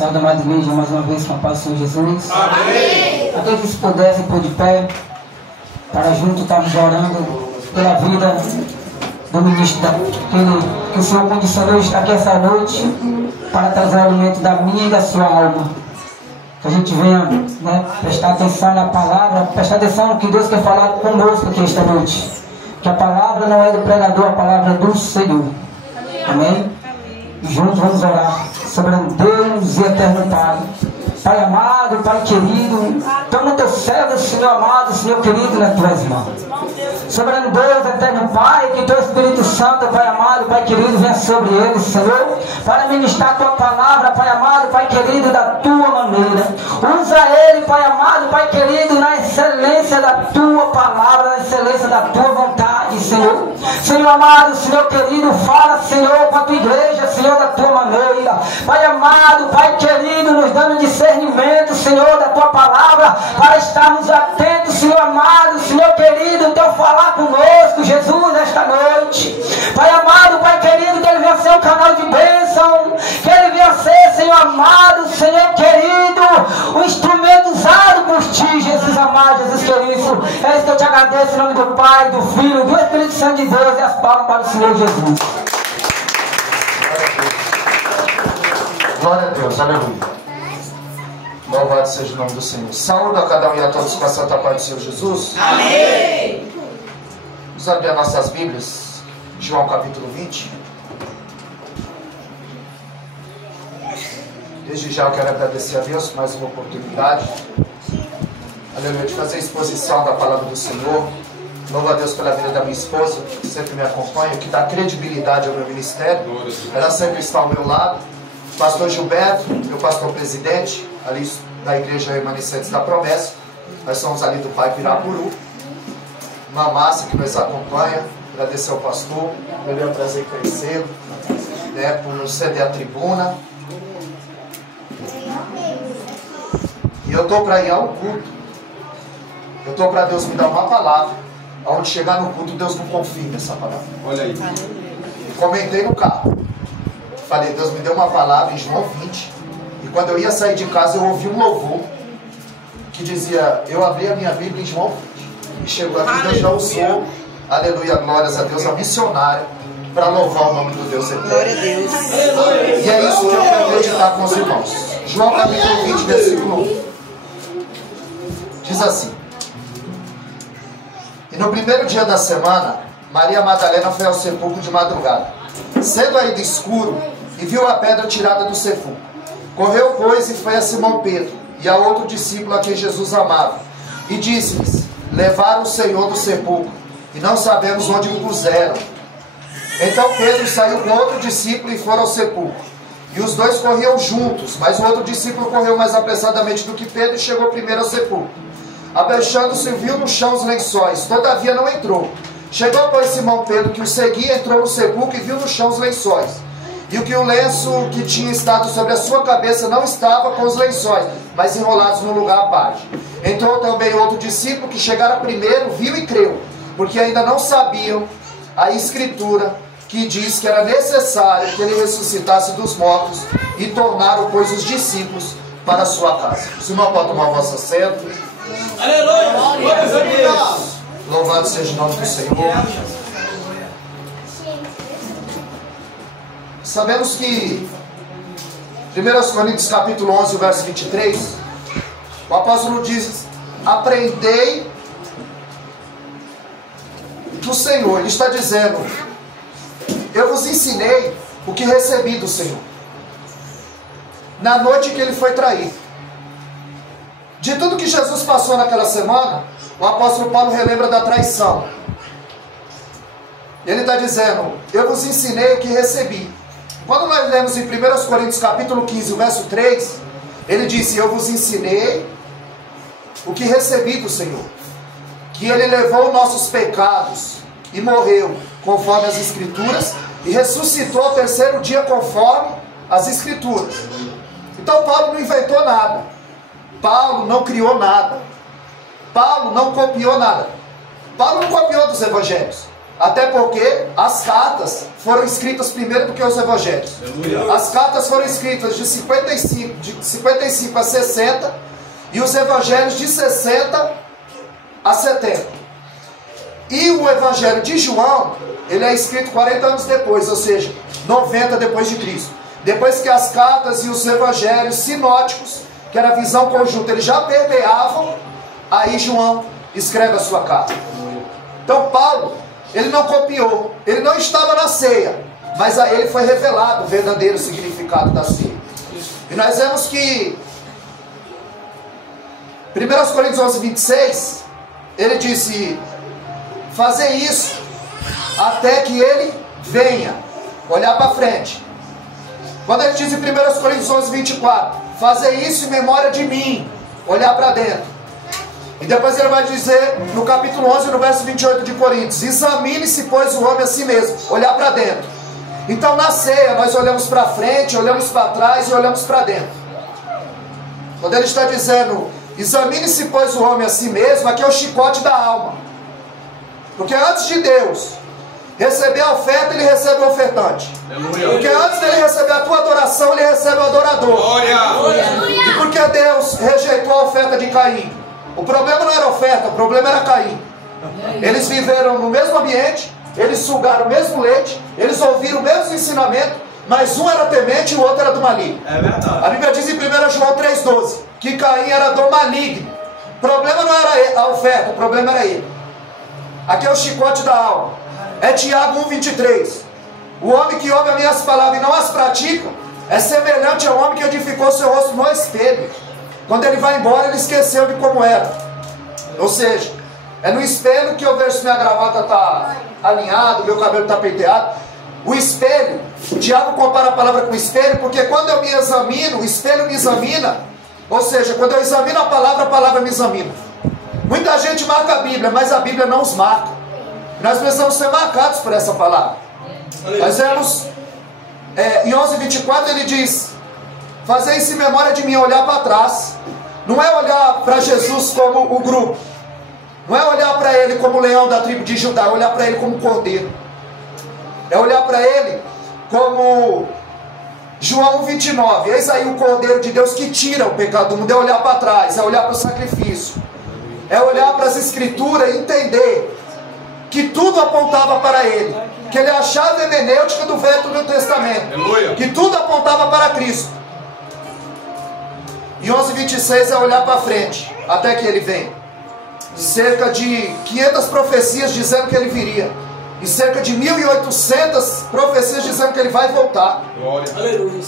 Saúde a mais igreja mais uma vez com a paz do Senhor Jesus. Amém. A todos que pudessem pôr de pé, para juntos estarmos orando pela vida do ministro, que o Senhor condicionou estar aqui essa noite para trazer o alimento da minha e da sua alma. Que a gente venha, né, prestar atenção na palavra, prestar atenção no que Deus quer falar conosco aqui esta noite. Que a palavra não é do pregador, a palavra é do Senhor. Amém? E juntos vamos orar. Soberano Deus e eterno Pai, Pai amado, Pai querido, toma teu servo, Senhor amado, Senhor querido, nas tuas mãos. Soberano Deus, eterno Pai, que teu Espírito Santo, Pai amado, Pai querido, venha sobre ele, Senhor, para ministrar a tua palavra, Pai amado, Pai querido, da tua maneira. Usa ele, Pai amado, Pai querido, na excelência da tua palavra, na excelência da tua vontade, Senhor. Senhor amado, Senhor querido, fala, Senhor, com a tua igreja, Senhor, da tua maneira. Pai amado, Pai querido, nos dando discernimento, Senhor, da tua palavra, para estarmos atentos, Senhor amado, Senhor querido, teu falar conosco, Jesus, nesta noite. Pai amado, Pai querido, que ele venha ser um canal de bênção, que ele venha ser, Senhor amado, Senhor querido, um instrumento usado por ti, Jesus amado, Jesus querido. É isso que eu te agradeço em nome do Pai, do Filho, do Espírito Santo de Deus, e as palmas para o Senhor Jesus. Glória a Deus, aleluia. Louvado seja o nome do Senhor. Saúde a cada um e a todos com a santa paz do Senhor Jesus. Amém. Vamos abrir as nossas Bíblias, João capítulo 20. Desde já eu quero agradecer a Deus por mais uma oportunidade, aleluia, de fazer a exposição da palavra do Senhor. Louvo a Deus pela vida da minha esposa, que sempre me acompanha, que dá credibilidade ao meu ministério. Ela sempre está ao meu lado. Pastor Gilberto, meu pastor presidente, ali da igreja Remanescentes da Promessa. Nós somos ali do Pai Pirapuru. Uma massa que nos acompanha. Agradecer ao pastor, ele é um prazer conhecê-lo, né, por nos ceder a tribuna. E eu estou para ir ao culto. Eu estou para Deus me dar uma palavra. Aonde chegar no culto, Deus não confia nessa palavra. Olha aí. E comentei no carro. Falei, Deus me deu uma palavra em João 20. E quando eu ia sair de casa, eu ouvi um louvor que dizia, eu abri a minha Bíblia em João 20. E chegou aqui, Deus já usou, aleluia, glórias a Deus, a missionária, para louvar o nome do Deus eterno. Glória a Deus. E é isso que eu quero meditar com os irmãos. João capítulo 20, versículo 1. Diz assim. E no primeiro dia da semana, Maria Madalena foi ao sepulcro de madrugada, sendo ainda escuro, e viu a pedra tirada do sepulcro. Correu, pois, e foi a Simão Pedro, e a outro discípulo a quem Jesus amava, e disse-lhes, levaram o Senhor do sepulcro, e não sabemos onde o puseram. Então Pedro saiu com outro discípulo e foram ao sepulcro. E os dois corriam juntos, mas o outro discípulo correu mais apressadamente do que Pedro e chegou primeiro ao sepulcro. Abaixando-se, viu no chão os lençóis, todavia não entrou. Chegou, pois, Simão Pedro, que o seguia, entrou no sepulcro e viu no chão os lençóis. E o que o lenço que tinha estado sobre a sua cabeça não estava com os lençóis, mas enrolados no lugar abaixo. Entrou também outro discípulo que chegara primeiro, viu e creu, porque ainda não sabiam a escritura que diz que era necessário que ele ressuscitasse dos mortos, e tornaram, pois, os discípulos para a sua casa. O senhor pode tomar o vosso assento. Aleluia! Glórias a Deus! Louvado seja o nome do Senhor. Sabemos que 1 Coríntios capítulo 11, verso 23, o apóstolo diz, aprendei do Senhor. Ele está dizendo, eu vos ensinei o que recebi do Senhor, na noite que ele foi traído. De tudo que Jesus passou naquela semana, o apóstolo Paulo relembra da traição. Ele está dizendo, eu vos ensinei o que recebi. Quando nós lemos em 1 Coríntios capítulo 15, verso 3, ele disse, eu vos ensinei o que recebi do Senhor, que ele levou nossos pecados e morreu conforme as Escrituras, e ressuscitou ao terceiro dia conforme as Escrituras. Então Paulo não inventou nada, Paulo não criou nada, Paulo não copiou nada. Paulo não copiou dos evangelhos. Até porque as cartas foram escritas primeiro do que os evangelhos. As cartas foram escritas de 55 a 60 e os evangelhos de 60 a 70. E o evangelho de João, ele é escrito 40 anos depois, ou seja, 90 depois de Cristo. Depois que as cartas e os evangelhos sinóticos, que era a visão conjunta, eles já permeavam, aí João escreve a sua carta. Então Paulo, ele não copiou, ele não estava na ceia, mas a ele foi revelado o verdadeiro significado da ceia. E nós vemos que 1 Coríntios 11, 26, ele disse: fazer isso até que ele venha. Olhar para frente. Quando ele diz em 1 Coríntios 11, 24, fazer isso em memória de mim. Olhar para dentro. E depois ele vai dizer no capítulo 11, no verso 28 de Coríntios: examine-se, pois, o homem a si mesmo. Olhar para dentro. Então na ceia nós olhamos para frente, olhamos para trás e olhamos para dentro. Quando ele está dizendo examine-se, pois, o homem a si mesmo, aqui é o chicote da alma. Porque antes de Deus receber a oferta, ele recebe o ofertante. Porque antes dele receber a tua adoração, ele recebe o adorador. E porque Deus rejeitou a oferta de Caim? O problema não era a oferta, o problema era Caim. Eles viveram no mesmo ambiente, eles sugaram o mesmo leite, eles ouviram o mesmo ensinamento, mas um era temente e o outro era do maligno. É verdade. A Bíblia diz em 1 João 3,12 que Caim era do maligno. O problema não era a oferta, o problema era ele. Aqui é o chicote da alma. É Tiago 1,23. O homem que ouve as minhas palavras e não as pratica é semelhante ao homem que edificou seu rosto no espelho. Quando ele vai embora, ele esqueceu de como era. Ou seja, é no espelho que eu vejo se minha gravata está alinhada, meu cabelo está penteado. O espelho, Tiago compara a palavra com o espelho, porque quando eu me examino, o espelho me examina. Ou seja, quando eu examino a palavra me examina. Muita gente marca a Bíblia, mas a Bíblia não os marca. Nós precisamos ser marcados por essa palavra. Nós vemos em 11:24 ele diz: fazer isso em memória de mim, olhar para trás. Não é olhar para Jesus como o grupo, não é olhar para ele como o leão da tribo de Judá, é olhar para ele como cordeiro, é olhar para ele como João 1,29. Eis aí o cordeiro de Deus que tira o pecado do mundo. É olhar para trás, é olhar para o sacrifício, é olhar para as escrituras e entender que tudo apontava para ele, que ele é a chave hermenêutica do Velho e do Testamento. Aleluia. Que tudo apontava para Cristo. E 11:26 é olhar para frente, até que ele venha. Cerca de 500 profecias dizendo que ele viria, e cerca de 1.800 profecias dizendo que ele vai voltar. Glória. Aleluia.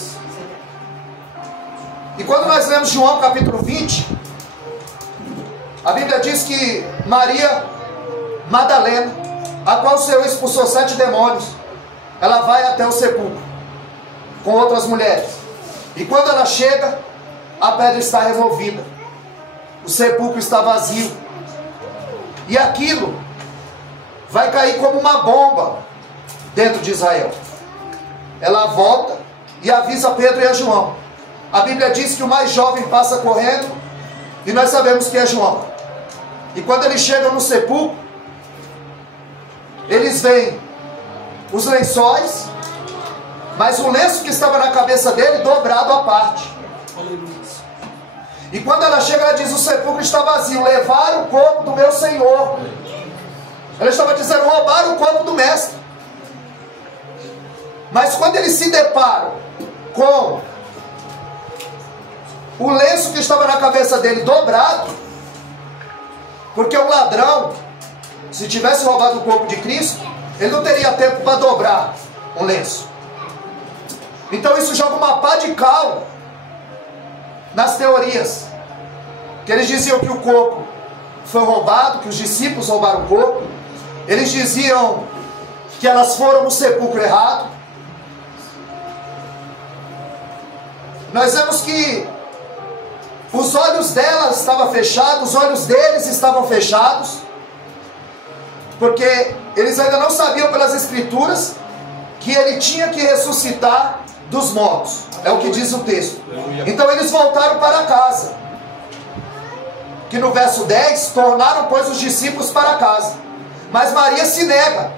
E quando nós lemos João capítulo 20, a Bíblia diz que Maria Madalena, a qual o Senhor expulsou 7 demônios, ela vai até o sepulcro com outras mulheres. E quando ela chega, a pedra está removida, o sepulcro está vazio, e aquilo vai cair como uma bomba dentro de Israel. Ela volta e avisa Pedro e a João. A Bíblia diz que o mais jovem passa correndo, e nós sabemos que é João. E quando eles chegam no sepulcro, eles veem os lençóis, mas o lenço que estava na cabeça dele dobrado à parte. E quando ela chega, ela diz: o sepulcro está vazio, levaram o corpo do meu Senhor. Ela estava dizendo: roubaram o corpo do mestre. Mas quando eles se deparam com o lenço que estava na cabeça dele dobrado, porque o ladrão, se tivesse roubado o corpo de Cristo, ele não teria tempo para dobrar um lenço. Então isso joga uma pá de cal nas teorias, que eles diziam que o corpo foi roubado, que os discípulos roubaram o corpo. Eles diziam que elas foram no sepulcro errado. Nós vemos que os olhos delas estavam fechados, os olhos deles estavam fechados, porque eles ainda não sabiam pelas escrituras que ele tinha que ressuscitar dos mortos. É o que diz o texto. Então eles voltaram para casa, que no verso 10, tornaram pois os discípulos para casa. Mas Maria se nega.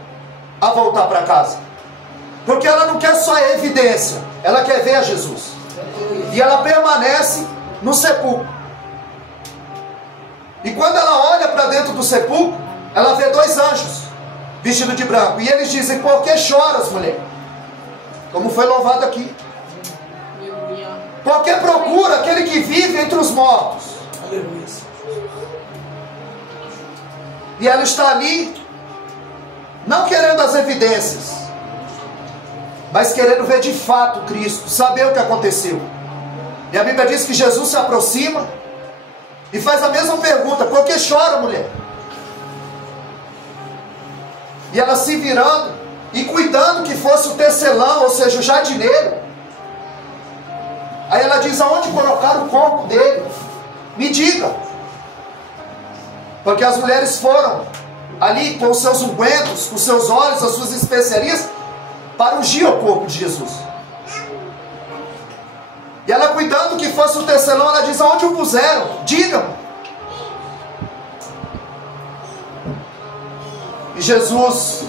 a voltar para casa. Porque ela não quer só a evidência, ela quer ver a Jesus. E ela permanece no sepulcro. E quando ela olha para dentro do sepulcro, ela vê 2 anjos vestidos de branco. E eles dizem: por que choras, mulher? Como foi louvado aqui. Porque procura aquele que vive entre os mortos. E ela está ali, não querendo as evidências, mas querendo ver de fato Cristo, saber o que aconteceu. E a Bíblia diz que Jesus se aproxima e faz a mesma pergunta: por que chora, mulher? E ela se virando e cuidando que fosse o tecelão, ou seja, o jardineiro. Aí ela diz: aonde colocar o corpo dele? Me diga. Porque as mulheres foram ali com os seus ungüentos, com os seus óleos, as suas especiarias, para ungir o corpo de Jesus. E ela cuidando que fosse o tecelão, ela diz: aonde o puseram? Diga-me. E Jesus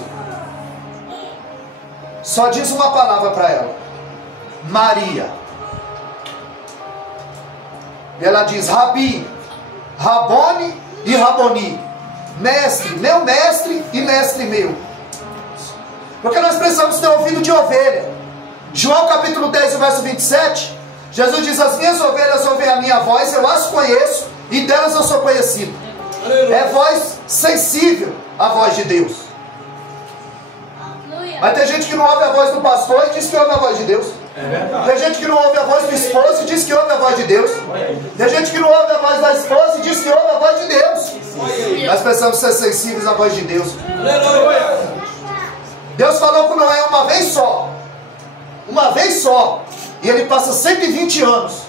só diz uma palavra para ela: Maria. E ela diz: Rabi, Rabone e Raboni, mestre, meu mestre e mestre meu. Porque nós precisamos ter ouvido de ovelha. João capítulo 10, verso 27, Jesus diz: as minhas ovelhas ouvem a minha voz, eu as conheço e delas eu sou conhecido. É voz sensível a voz de Deus. Mas tem gente que não ouve a voz do pastor e diz que ouve a voz de Deus. Tem gente que não ouve a voz do esposo e diz que ouve a voz de Deus. Tem gente que não ouve a voz da esposa e diz que ouve a voz de Deus. Nós precisamos ser sensíveis à voz de Deus. Deus falou com Noé uma vez só. Uma vez só. E ele passa 120 anos,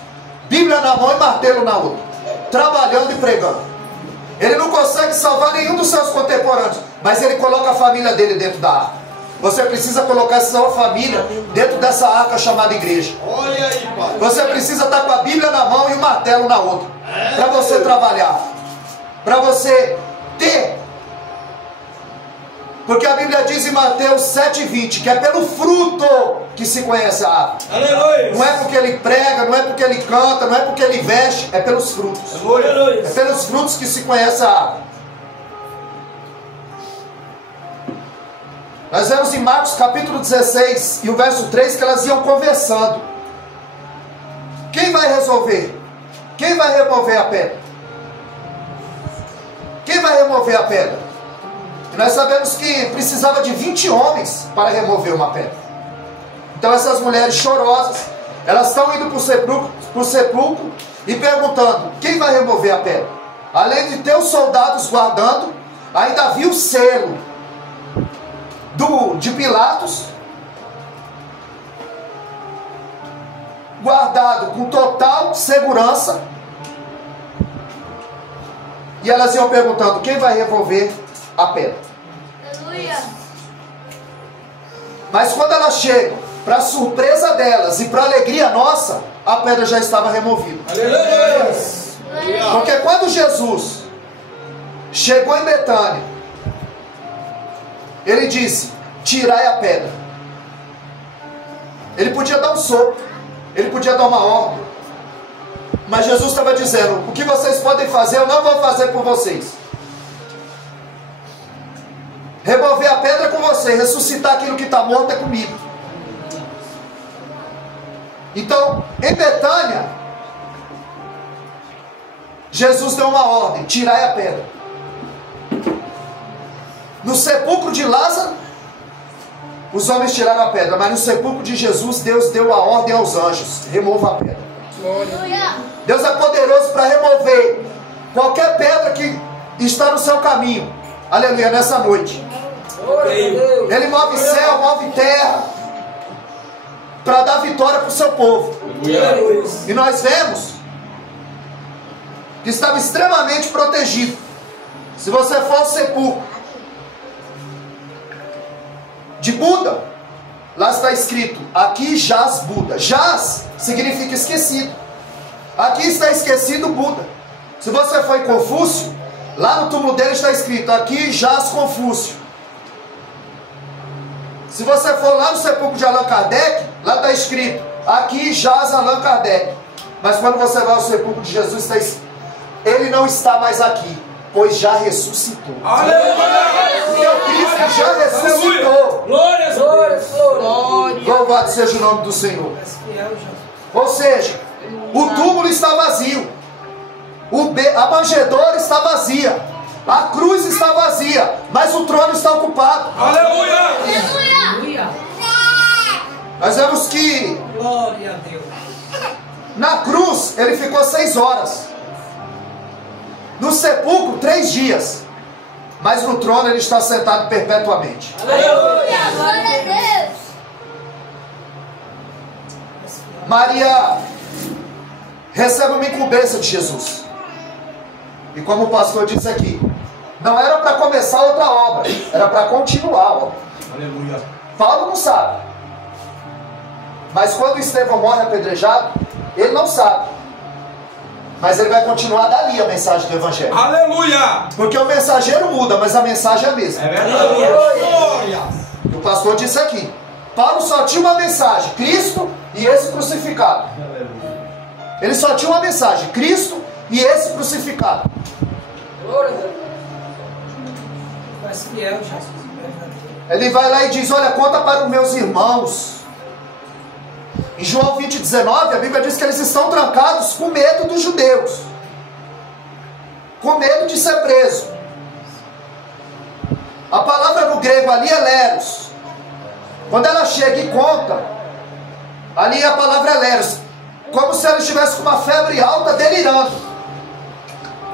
Bíblia na mão e martelo na outra, trabalhando e pregando. Ele não consegue salvar nenhum dos seus contemporâneos, mas ele coloca a família dele dentro da arca. Você precisa colocar a sua família dentro dessa arca chamada igreja. Você precisa estar com a Bíblia na mão e o martelo na outra, para você trabalhar, para você ter. Porque a Bíblia diz em Mateus 7,20 que é pelo fruto que se conhece a árvore. Aleluia. Não é porque ele prega, não é porque ele canta, não é porque ele veste, é pelos frutos. Aleluia. É pelos frutos que se conhece a árvore. Nós vemos em Marcos capítulo 16 e o verso 3 que elas iam conversando. Quem vai resolver? Quem vai remover a pedra? Quem vai remover a pedra? E nós sabemos que precisava de 20 homens para remover uma pedra. Então essas mulheres chorosas, elas estão indo para o sepulcro e perguntando: quem vai remover a pedra? Além de ter os soldados guardando, ainda havia o selo de Pilatos, guardado com total segurança. E elas iam perguntando: quem vai remover a pedra? Aleluia. Mas quando elas chegam, para surpresa delas e para alegria nossa, a pedra já estava removida. Aleluia. Porque quando Jesus chegou em Betânia, ele disse: tirai a pedra. Ele podia dar um sopro, ele podia dar uma ordem, mas Jesus estava dizendo: o que vocês podem fazer, eu não vou fazer por vocês. Remover a pedra com você, ressuscitar aquilo que está morto é comigo. Então, em Betânia, Jesus deu uma ordem: tirai a pedra. No sepulcro de Lázaro, os homens tiraram a pedra, mas no sepulcro de Jesus, Deus deu a ordem aos anjos: remova a pedra. Deus é poderoso para remover qualquer pedra que está no seu caminho. Aleluia, nessa noite. Ele move céu, move terra, para dar vitória para o seu povo. E nós vemos que estava extremamente protegido. Se você for ao sepulcro de Buda, lá está escrito: aqui jaz Buda. Jaz significa esquecido. Aqui está esquecido Buda. Se você for em Confúcio, lá no túmulo dele está escrito: aqui jaz Confúcio. Se você for lá no sepulcro de Allan Kardec, lá está escrito, aqui jaz Allan Kardec. Mas quando você vai ao sepulcro de Jesus, está escrito, ele não está mais aqui, pois já ressuscitou. Porque o Cristo já ressuscitou. Glória a Deus. Louvado seja o nome do Senhor. Ou seja, o túmulo está vazio, a manjedoura está vazia, a cruz está vazia, mas o trono está ocupado. Aleluia. Nós vemos que Glória a Deus. na cruz ele ficou 6 horas, no sepulcro 3 dias, mas no trono ele está sentado perpetuamente. Aleluia. Glória a Deus. Maria recebe uma incumbência de Jesus. E como o pastor disse aqui, não era para começar outra obra, era para continuar a obra. Aleluia. Paulo não sabe. Mas quando Estevão morre apedrejado, ele não sabe. Mas ele vai continuar dali a mensagem do Evangelho. Aleluia. Porque o mensageiro muda, mas a mensagem é a mesma. É verdade. Glória. E o pastor disse aqui, Paulo só tinha uma mensagem, Cristo e esse crucificado. Ele só tinha uma mensagem, Cristo e esse crucificado. Glória a Deus. Mas fiel, Jesus. Ele vai lá e diz, olha, conta para os meus irmãos. Em João 20, 19, a Bíblia diz que eles estão trancados com medo dos judeus. Com medo de ser preso. A palavra no grego ali é leros. Quando ela chega e conta, ali a palavra é leros. Como se ela estivesse com uma febre alta, delirando.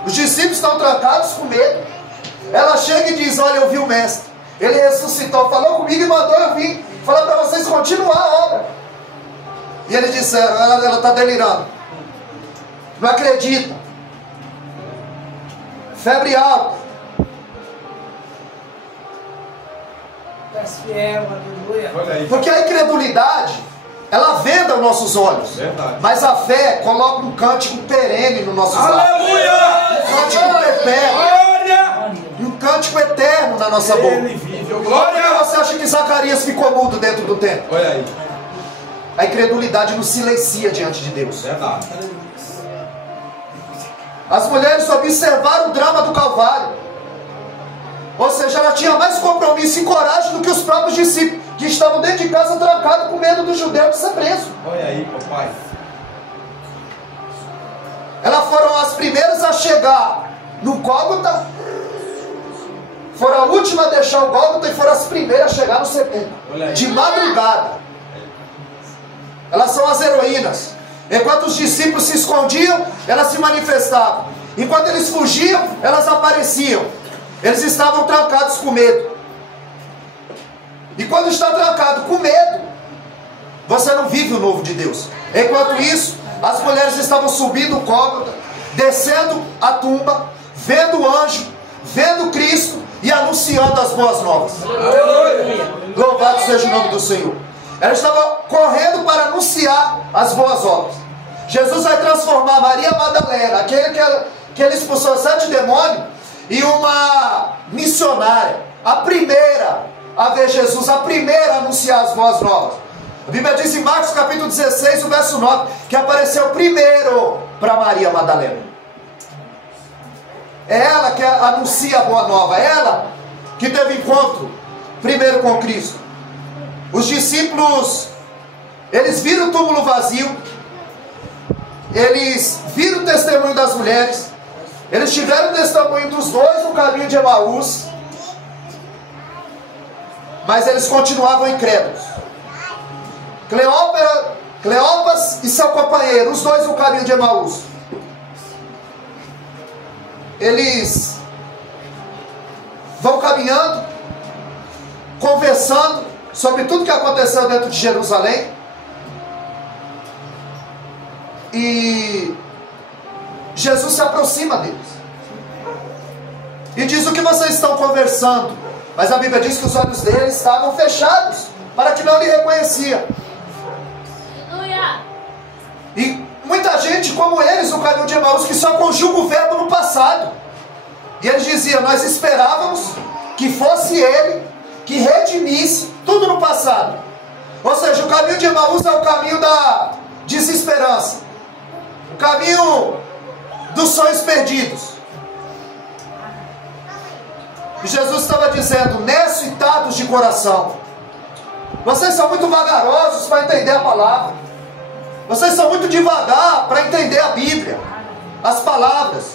Os discípulos estão trancados com medo. Ela chega e diz, olha, eu vi o mestre. Ele ressuscitou, falou comigo e mandou eu vir. Falar para vocês continuar a obra. E eles disseram, ela está delirando. Não acredita. Febre alta. És fiel, aleluia. Olha aí. Porque a incredulidade, ela venda os nossos olhos. Verdade. Mas a fé coloca um cântico perene no nosso lábios. Aleluia! Um cântico eterno. Glória! E um cântico eterno na nossa boca. Ele vive. Por que Glória! você acha que Zacarias ficou mudo dentro do templo? Olha aí. A incredulidade nos silencia diante de Deus. Verdade. As mulheres observaram o drama do Calvário. Ou seja, ela tinha mais compromisso e coragem do que os próprios discípulos, que estavam dentro de casa trancados com medo do judeu de ser preso. Olha aí, papai. Elas foram as primeiras a chegar no Gólgota, foram a última a deixar o Gólgota e foram as primeiras a chegar no sepulcro. Olha aí. De madrugada. Elas são as heroínas. Enquanto os discípulos se escondiam, elas se manifestavam. Enquanto eles fugiam, elas apareciam. Eles estavam trancados com medo. E quando está trancado com medo, você não vive o novo de Deus. Enquanto isso, as mulheres estavam subindo o Gólgota, descendo a tumba, vendo o anjo, vendo Cristo e anunciando as boas novas. Louvado seja o nome do Senhor. Ela estava correndo para anunciar as boas obras. Jesus vai transformar Maria Madalena, aquele que ele expulsou 7 demônios, em uma missionária, a primeira a ver Jesus, a primeira a anunciar as boas novas. A Bíblia diz em Marcos capítulo 16, o verso 9, que apareceu primeiro para Maria Madalena. É ela que anuncia a boa nova, é ela que teve encontro primeiro com Cristo. Os discípulos, eles viram o túmulo vazio, eles viram o testemunho das mulheres, eles tiveram o testemunho dos dois no caminho de Emaús, mas eles continuavam incrédulos. Cleopas e seu companheiro, os dois no caminho de Emaús, eles vão caminhando, conversando sobre tudo que aconteceu dentro de Jerusalém. E Jesus se aproxima deles e diz: o que vocês estão conversando? Mas a Bíblia diz que os olhos deles estavam fechados, para que não lhe reconheciam. E muita gente como eles no caminho de Emaús, que só conjuga o verbo no passado. E eles diziam: nós esperávamos que fosse ele que redimisse tudo tudo no passado. Ou seja, o caminho de Emaús é o caminho da desesperança, o caminho dos sonhos perdidos. E Jesus estava dizendo: necessitados de coração, vocês são muito vagarosos para entender a palavra, vocês são muito devagar para entender a Bíblia, as palavras.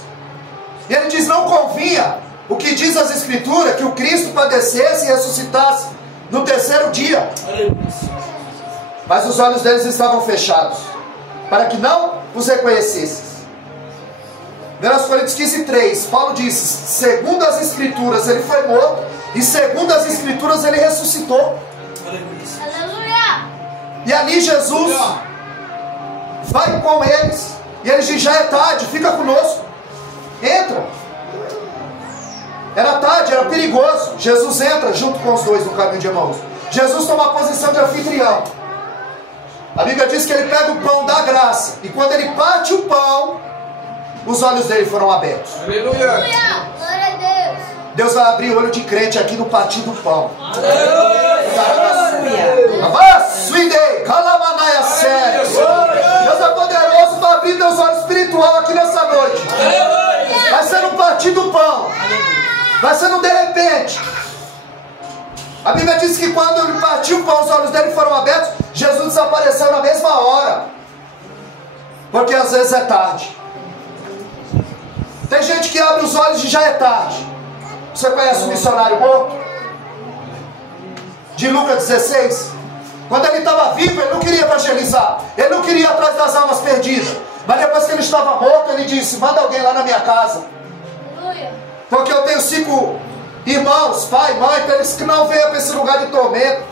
E ele diz: não convinha o que diz as Escrituras, que o Cristo padecesse e ressuscitasse no terceiro dia. Mas os olhos deles estavam fechados, para que não os reconhecesses. 1 Coríntios 15:3, Paulo disse: segundo as Escrituras ele foi morto, e segundo as Escrituras ele ressuscitou. Aleluia! E ali Jesus vai com eles, e ele diz: já é tarde, fica conosco, entra. Era tarde, era perigoso. Jesus entra junto com os dois no caminho de Emaús. Jesus toma a posição de anfitrião. A Bíblia diz que ele pega o pão da graça, e quando ele parte o pão, os olhos dele foram abertos. Aleluia. Glória a Deus! Deus vai abrir o olho de crente aqui no partir do pão. Deus é poderoso para abrir teus olhos espirituais aqui nessa noite. Vai ser no partir do pão, vai ser no de repente. A Bíblia diz que quando ele partiu o pão, os olhos dele foram abertos. Jesus desapareceu na mesma hora, porque às vezes é tarde. Tem gente que abre os olhos e já é tarde. Você conhece o missionário morto? De Lucas 16. Quando ele estava vivo, ele não queria evangelizar, ele não queria ir atrás das almas perdidas. Mas depois que ele estava morto, ele disse: manda alguém lá na minha casa, porque eu tenho 5 irmãos, pai, mãe, para eles que não venham para esse lugar de tormento.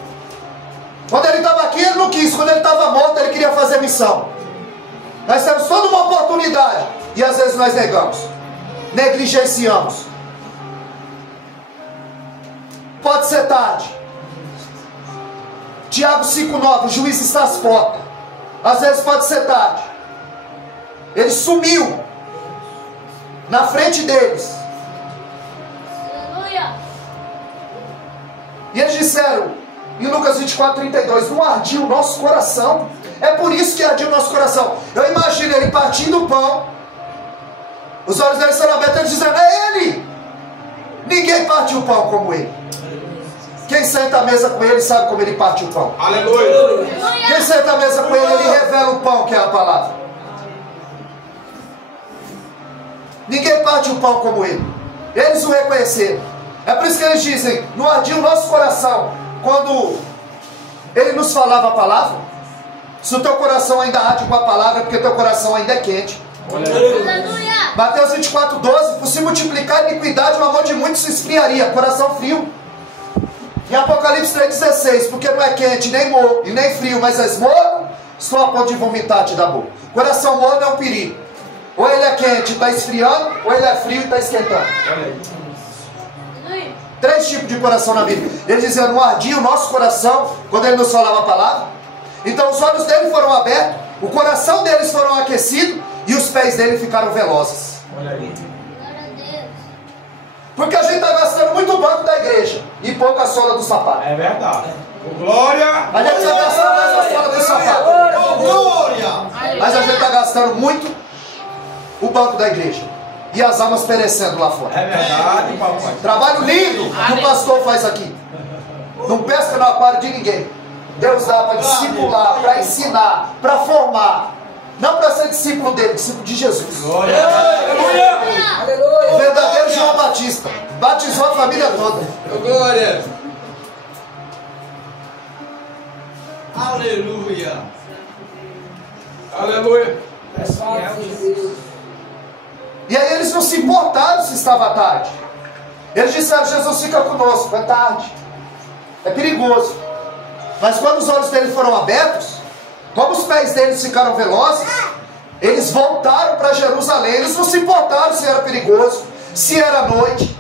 Quando ele estava aqui, ele não quis. Quando ele estava morto, ele queria fazer missão. Nós temos toda uma oportunidade, e às vezes nós negamos, negligenciamos. Pode ser tarde. Tiago 5,9, o juiz está às portas. Às vezes pode ser tarde. Ele sumiu na frente deles. Aleluia! E eles disseram, em Lucas 24:32, não ardia o nosso coração. É por isso que ardia o nosso coração. Eu imagino ele partindo o pão, os olhos dele sendo abertos, ele dizendo: é ele. Ninguém partiu o pão como ele. Quem senta à mesa com ele sabe como ele parte o pão. Aleluia. Quem senta à mesa com ele, ele revela o pão, que é a palavra. Ninguém parte o pão como ele. Eles o reconheceram. É por isso que eles dizem: não ardia o nosso coração quando ele nos falava a palavra. Se o teu coração ainda arde com a palavra, é porque teu coração ainda é quente. Aleluia! Mateus 24:12, por se multiplicar a iniquidade, o amor de muitos se esfriaria. Coração frio. Em Apocalipse 3,16, porque não é quente, nem morno e nem frio, mas és morno, estou a ponto de vomitar-te da boca. Coração morno é um perigo. Ou ele é quente e está esfriando, ou ele é frio e está esquentando. 3 tipos de coração na Bíblia. Ele dizia: não ardia o nosso coração quando ele nos falava a palavra. Então os olhos dele foram abertos, o coração deles foram aquecidos e os pés dele ficaram velozes. Olha aí. Porque a gente está gastando muito banco da igreja e pouca sola do sapato. É verdade. Glória. A gente está gastando mais a sola do sapato. Glória. Mas a gente está gastando muito o banco da igreja e as almas perecendo lá fora. É verdade, papai. Trabalho lindo que o pastor faz aqui. Não pesca no aquário de ninguém. Deus dá para discipular, para ensinar, para formar. Não para ser discípulo dele, discípulo de Jesus. Glória. O verdadeiro João Batista batizou a família toda. Glória. Aleluia. Aleluia. E aí eles não se importaram se estava tarde. Eles disseram: Jesus, fica conosco, é tarde, é perigoso. Mas quando os olhos dele foram abertos, como os pés deles ficaram velozes, eles voltaram para Jerusalém. Eles não se importaram se era perigoso, se era noite.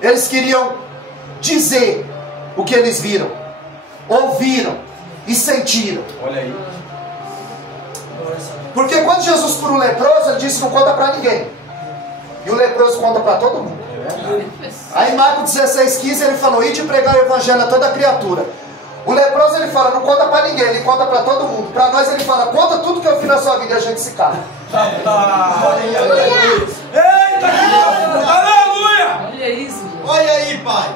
Eles queriam dizer o que eles viram, ouviram e sentiram. Olha aí. Porque quando Jesus cura o leproso, ele disse: não conta para ninguém. E o leproso conta para todo mundo. É Aí em Marcos 16:15 ele falou: ide pregar o evangelho a toda criatura. O leproso ele fala: não conta para ninguém, ele conta para todo mundo. Para nós ele fala: conta tudo que eu fiz na sua vida e a gente se cala. Eita, aleluia! Olha isso. Olha aí, pai.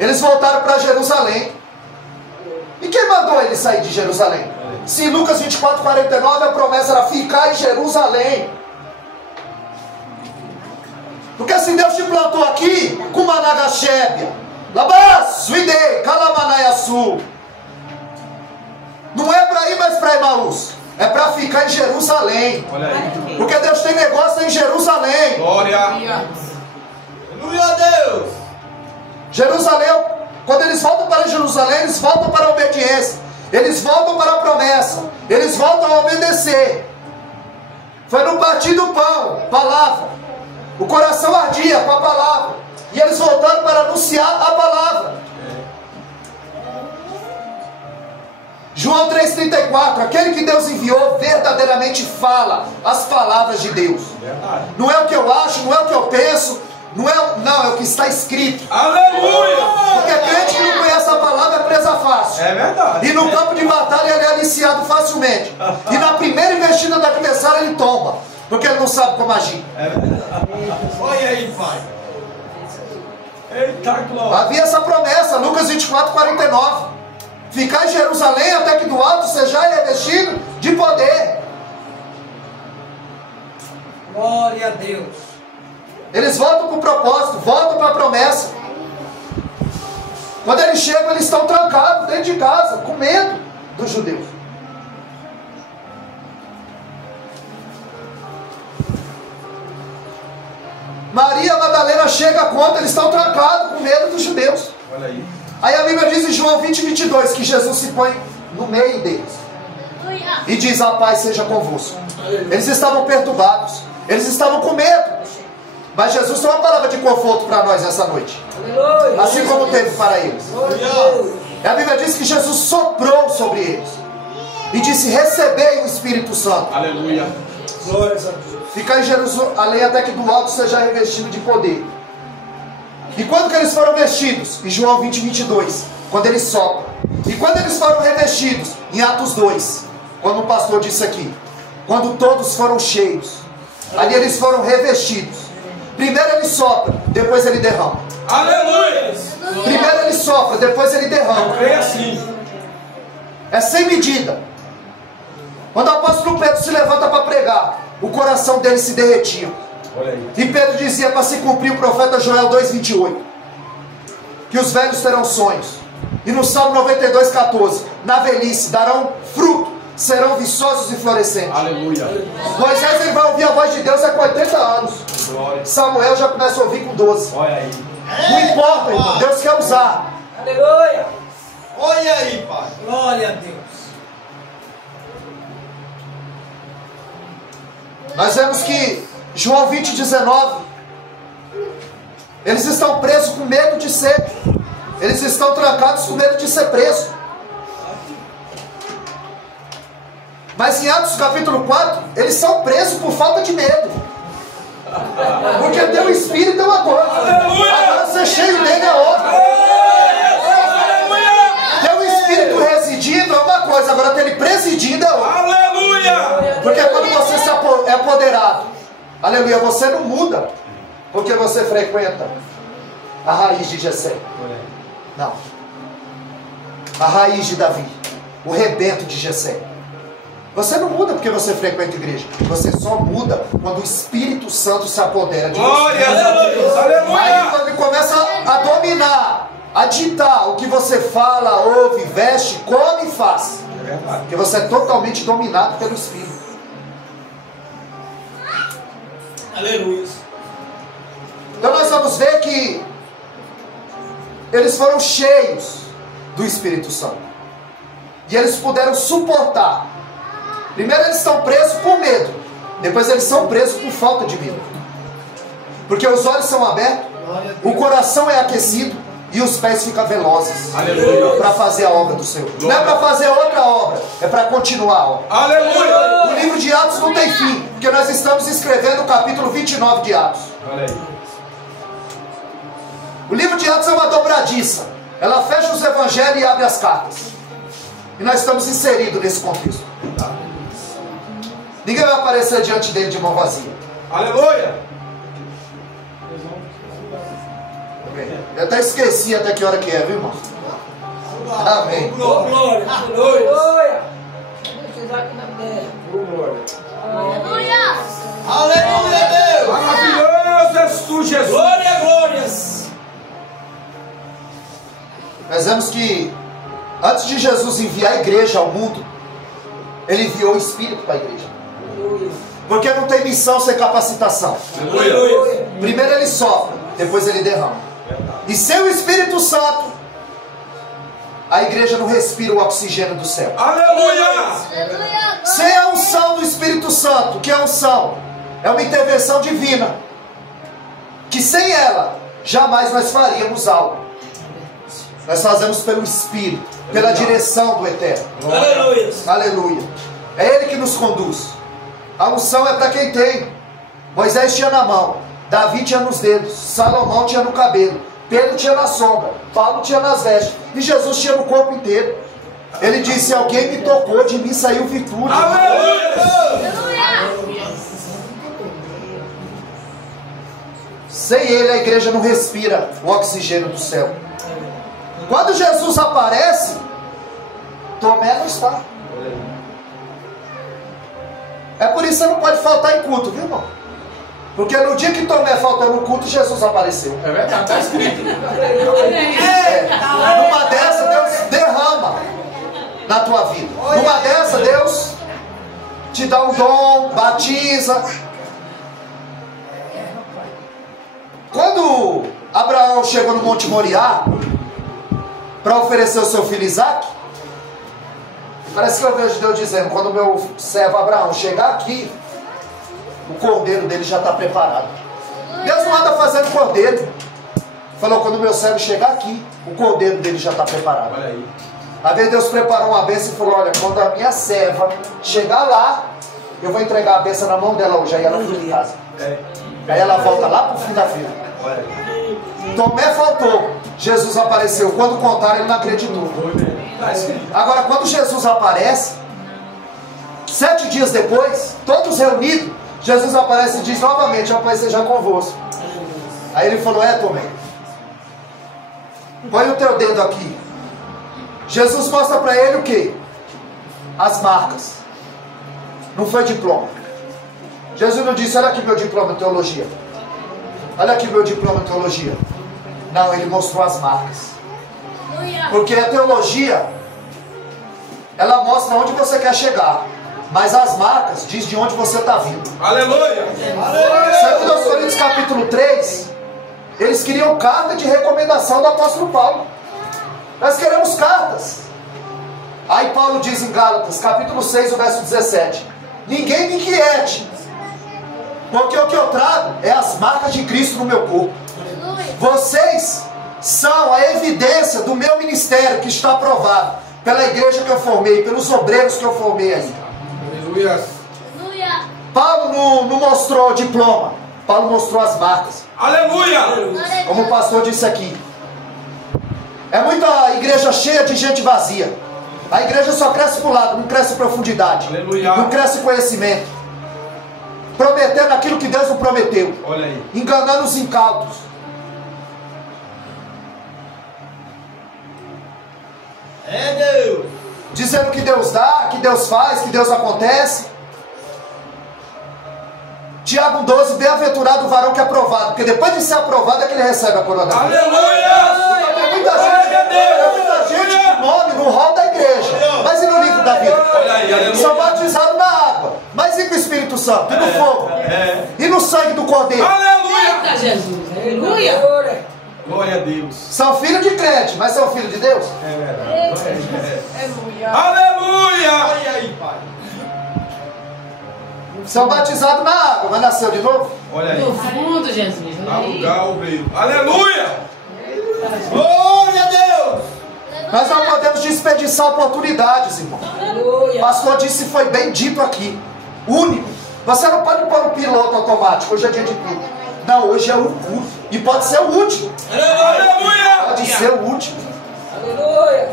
Eles voltaram para Jerusalém. E quem mandou eles sair de Jerusalém? Se em Lucas 24:49 a promessa era ficar em Jerusalém. Porque se Deus te plantou aqui, com Managachébia, Labás, Suidei, Calamanaiaçu, não é para ir mais para Emaús, é para ficar em Jerusalém. Olha aí. Porque Deus tem negócio em Jerusalém. Glória. Aleluia a Deus. Jerusalém, quando eles voltam para Jerusalém, eles voltam para a obediência, eles voltam para a promessa, eles voltam a obedecer. Foi no partir do pão, palavra. O coração ardia com a palavra. E eles voltaram para anunciar a palavra. João 3,34. Aquele que Deus enviou verdadeiramente fala as palavras de Deus. Não é o que eu acho, não é o que eu penso, não, é o que está escrito. Aleluia! Porque crente que não conhece a palavra é presa fácil. É verdade. E no campo de batalha ele é aliciado facilmente. E na primeira investida do adversário ele tomba, porque ele não sabe como agir. É verdade. Olha aí, pai. Eita, glória. Havia essa promessa, Lucas 24:49. Ficar em Jerusalém até que do alto seja revestido de poder. Glória a Deus. Eles voltam para o propósito, voltam para a promessa. Quando eles chegam, eles estão trancados dentro de casa, com medo dos judeus. Maria Madalena chega, conta, eles estão trancados com medo dos judeus. Olha aí. Aí a Bíblia diz em João 20:22 que Jesus se põe no meio deles e diz: a paz seja convosco. Eles estavam perturbados, eles estavam com medo, mas Jesus tem uma palavra de conforto para nós essa noite, assim como teve para eles. E a Bíblia diz que Jesus soprou sobre eles e disse: recebei o Espírito Santo. Aleluia. Glórias a Deus. Ficar em Jerusalém até que do alto seja revestido de poder. E quando que eles foram vestidos? Em João 20:22, quando eles sopram. E quando eles foram revestidos? Em Atos 2, quando o pastor disse aqui, quando todos foram cheios, ali eles foram revestidos. Primeiro ele sopra, depois ele derrama. Aleluia! Primeiro ele sopra, depois ele derrama. Creio assim. É sem medida. Quando o apóstolo Pedro se levanta para pregar, o coração dele se derretia. Olha aí. E Pedro dizia para se cumprir o profeta Joel 2:28, que os velhos terão sonhos. E no Salmo 92:14, na velhice darão fruto, serão viçosos e florescentes. Aleluia. Moisés ele vai ouvir a voz de Deus com 80 anos. Glória. Samuel já começa a ouvir com 12. Olha aí. Não importa, irmão, Deus quer usar. Aleluia! Olha aí, pai. Glória a Deus. Nós vemos que João 20:19, eles estão presos com medo de ser, eles estão trancados com medo de ser presos. Mas em Atos capítulo 4, eles são presos por falta de medo. Porque teu espírito é uma coisa, agora ser cheio dele é outra. Teu espírito residindo é uma coisa, agora ter ele presidindo é outra. Aleluia! Porque quando você é apoderado, aleluia, você não muda, porque você frequenta a raiz de Jessé. Não. A raiz de Davi, o rebento de Jessé. Você não muda porque você frequenta a igreja. Você só muda quando o Espírito Santo se apodera de você. Glória a Deus! Aí Aleluia! quando ele começa a dominar, a ditar o que você fala, ouve, veste, come e faz. É verdade. Porque você é totalmente dominado pelo Espírito. Aleluia! Então nós vamos ver que eles foram cheios do Espírito Santo. E eles puderam suportar. Primeiro eles estão presos por medo. Depois eles são presos por falta de medo. Porque os olhos são abertos, o coração é aquecido e os pés ficam velozes. Aleluia. Para fazer a obra do Senhor. Não é para fazer outra obra, é para continuar a obra. Aleluia! O livro de Atos não tem fim, porque nós estamos escrevendo o capítulo 29 de Atos. Olha aí. O livro de Atos é uma dobradiça. Ela fecha os evangelhos e abre as cartas. E nós estamos inseridos nesse contexto. Ninguém vai aparecer diante dele de mão vazia. Aleluia. Eu até esqueci até que hora que é, viu, irmão? Amém. Glória. Aleluia. Aleluia. Aleluia, Deus. Maravilhoso és tu, Jesus. Glória, glórias. Nós vemos que antes de Jesus enviar a igreja ao mundo, ele enviou o Espírito para a igreja. Porque não tem missão sem capacitação. Aleluia. Primeiro ele sopra, depois ele derrama. E sem o Espírito Santo, a igreja não respira o oxigênio do céu. Aleluia. Aleluia. Sem a unção do Espírito Santo, que é a unção? É uma intervenção divina. Que sem ela, jamais nós faríamos algo. Nós fazemos pelo Espírito, pela direção do Eterno. Aleluia. Aleluia. É Ele que nos conduz. A unção é para quem tem. Moisés tinha na mão, Davi tinha nos dedos, Salomão tinha no cabelo, Pedro tinha na sombra, Paulo tinha nas vestes, e Jesus tinha no corpo inteiro. Ele disse: alguém me tocou, de mim saiu virtude. Aleluia. Sem ele a igreja não respira o oxigênio do céu. Quando Jesus aparece, Tomé não está. É por isso que você não pode faltar em culto, viu, irmão? Porque no dia que Tomé faltou no culto, Jesus apareceu. É verdade, está escrito. Numa dessa, Deus derrama na tua vida. Numa dessa, Deus te dá um dom, batiza. Quando Abraão chegou no Monte Moriá para oferecer o seu filho Isaque, parece que eu vejo Deus dizendo: quando o meu servo Abraão chegar aqui, o cordeiro dele já está preparado. Deus não anda fazendo cordeiro. Falou: quando o meu servo chegar aqui, o cordeiro dele já está preparado. Olha aí. Às vezes Deus preparou uma bênção e falou: olha, quando a minha serva chegar lá, eu vou entregar a bênção na mão dela hoje. Aí ela fica em casa. Aí ela volta lá para o fim da fila. Tomé faltou, Jesus apareceu. Quando contaram, ele não acreditou. Agora, quando Jesus aparece, 7 dias depois, todos reunidos, Jesus aparece e diz novamente: eu aparecer já convosco. Aí ele falou: Tomé, põe o teu dedo aqui. Jesus mostra para ele o que? As marcas. Não foi diploma. Jesus não disse: olha aqui meu diploma em teologia. Olha aqui meu diploma em teologia. Não, ele mostrou as marcas. Porque a teologia, ela mostra onde você quer chegar, mas as marcas diz de onde você está vindo. Aleluia. Segundo aos Coríntios capítulo 3, eles queriam carta de recomendação do apóstolo Paulo. Nós queremos cartas. Aí Paulo diz em Gálatas capítulo 6, o verso 17: ninguém me inquiete, porque o que eu trago é as marcas de Cristo no meu corpo. Vocês são a evidência do meu ministério, que está aprovado pela igreja que eu formei, pelos obreiros que eu formei aí. Aleluia. Paulo não mostrou o diploma, Paulo mostrou as marcas. Aleluia. Como o pastor disse aqui, é muita igreja cheia de gente vazia. A igreja só cresce para o lado, não cresce profundidade. Aleluia. Não cresce conhecimento, prometendo aquilo que Deus não prometeu. Olha aí. Enganando os incautos. É Deus. Dizendo que Deus dá, que Deus faz, que Deus acontece. Tiago 12, bem-aventurado o varão que é aprovado, porque depois de ser aprovado é que ele recebe a coroa da vida. Aleluia. Tem muita gente com nome no rol da igreja, mas e no livro da vida? Olha aí, aleluia. São batizados na água, mas e com o Espírito Santo? E no fogo? E no sangue do Cordeiro? Aleluia. Jesus, aleluia. Glória a Deus. São filhos de crente, mas são filhos de Deus? É verdade. Aleluia. Olha aí, Pai. São batizados na água, mas nasceu de novo? Olha aí. No fundo, Jesus. Dá lugar, obreiro. Aleluia. Glória a Deus. Nós não podemos desperdiçar oportunidades, irmão. O pastor disse, foi bem dito aqui. Único. Você não pode pôr um piloto automático, hoje é dia de tudo. Não, hoje é o culto. E pode ser o último. Aleluia! Pode ser o último. Aleluia.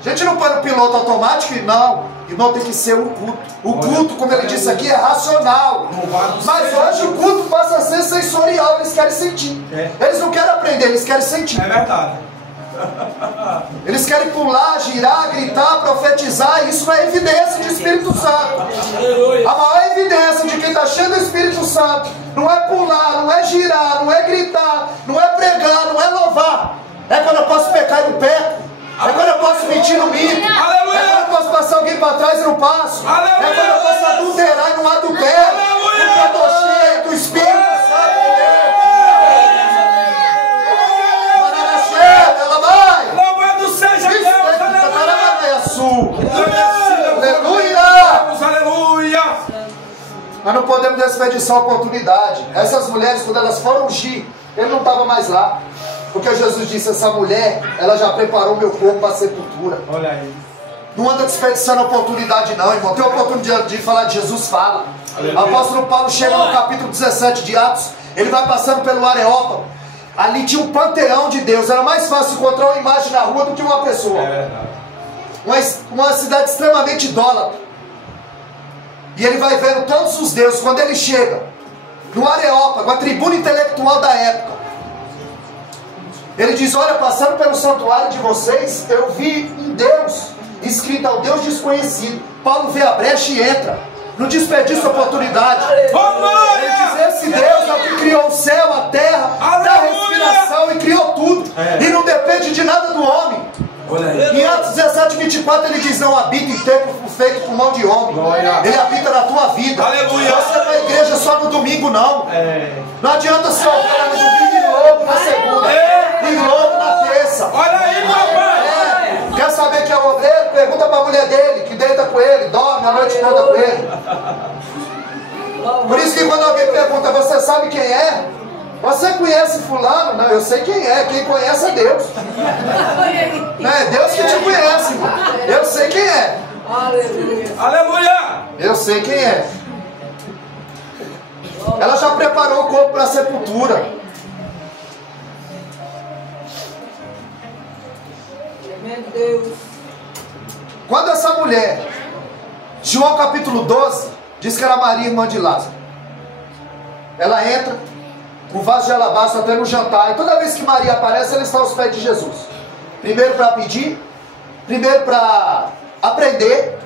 A gente não põe no piloto automático, não. Irmão, tem que ser o culto. O culto, como ele disse aqui, é racional. Mas hoje o culto passa a ser sensorial. Eles querem sentir. Eles não querem aprender, eles querem sentir. É verdade. Eles querem pular, girar, gritar, profetizar. Isso não é evidência de Espírito Santo. A maior evidência de quem está cheio do Espírito Santo não é pular, não é girar, não é gritar, não é pregar, não é louvar. É quando eu posso pecar e não peco. É quando eu posso mentir e não minto. Aleluia. É quando eu posso passar alguém para trás e não passo. Aleluia. É quando eu posso adulterar e não adultero. Porque eu estou cheio do Espírito Santo de Deus. Ela vai. Louvado seja Deus, aleluia! Aleluia! Nós não podemos desperdiçar a oportunidade. Essas mulheres, quando elas foram ungir, ele não estava mais lá. Porque Jesus disse, essa mulher, ela já preparou meu corpo para a sepultura. Olha aí. Não anda desperdiçando a oportunidade não, irmão. Tem a oportunidade de falar de Jesus, fala. O apóstolo Paulo chega no capítulo 17 de Atos, ele vai passando pelo Areópago. Ali tinha um panteão de Deus. Era mais fácil encontrar uma imagem na rua do que uma pessoa. É verdade. Uma cidade extremamente idólatra. E ele vai vendo todos os deuses. Quando ele chega no Areópago, a tribuna intelectual da época, ele diz, olha, passando pelo santuário de vocês, eu vi um Deus escrito ao Deus desconhecido. Paulo vê a brecha e entra. Não desperdiça a oportunidade. Ele diz, esse Deus é o que criou o céu, a terra, dá respiração e criou tudo. E não depende de nada do homem. Em Atos 17, 24 ele diz, não habita em templo feito por mão de homem. Ele habita na tua vida. Aleluia. Você vai à igreja só no domingo, não. Não adianta só orar no domingo e logo na segunda. E logo na terça. Olha aí, papai. Quer saber quem é o obreiro? Pergunta para a mulher dele, que deita com ele, dorme a noite toda com ele. Por isso que quando alguém pergunta, você sabe quem é? Você conhece fulano? Não, eu sei quem é. Quem conhece é Deus. Não é Deus que te conhece, irmão. Eu sei quem é. Aleluia. Eu sei quem é. Ela já preparou o corpo para a sepultura. Quando essa mulher, João capítulo 12, diz que era Maria, irmã de Lázaro. Ela entra com vaso de alabastro até no jantar. E toda vez que Maria aparece, ela está aos pés de Jesus. Primeiro para pedir, primeiro para aprender.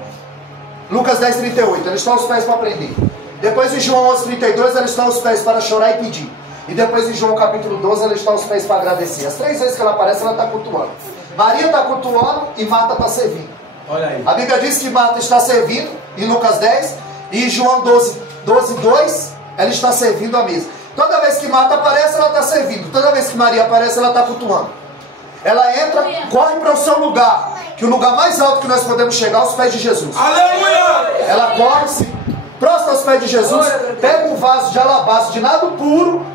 Lucas 10, 38, ela está aos pés para aprender. Depois em João 11, 32, ela está aos pés para chorar e pedir. E depois em João capítulo 12, ela está aos pés para agradecer. As 3 vezes que ela aparece, ela está cultuando. Maria está cultuando e Marta está servindo. Olha aí. A Bíblia diz que Marta está servindo, em Lucas 10, e em João 12, 2, ela está servindo a mesa. Toda vez que Marta aparece, ela está servindo. Toda vez que Maria aparece, ela está cultuando. Ela entra, corre para o seu lugar, que o lugar mais alto que nós podemos chegar aos pés de Jesus. Aleluia! Ela corre, se prostra aos pés de Jesus, pega um vaso de alabastro de nado puro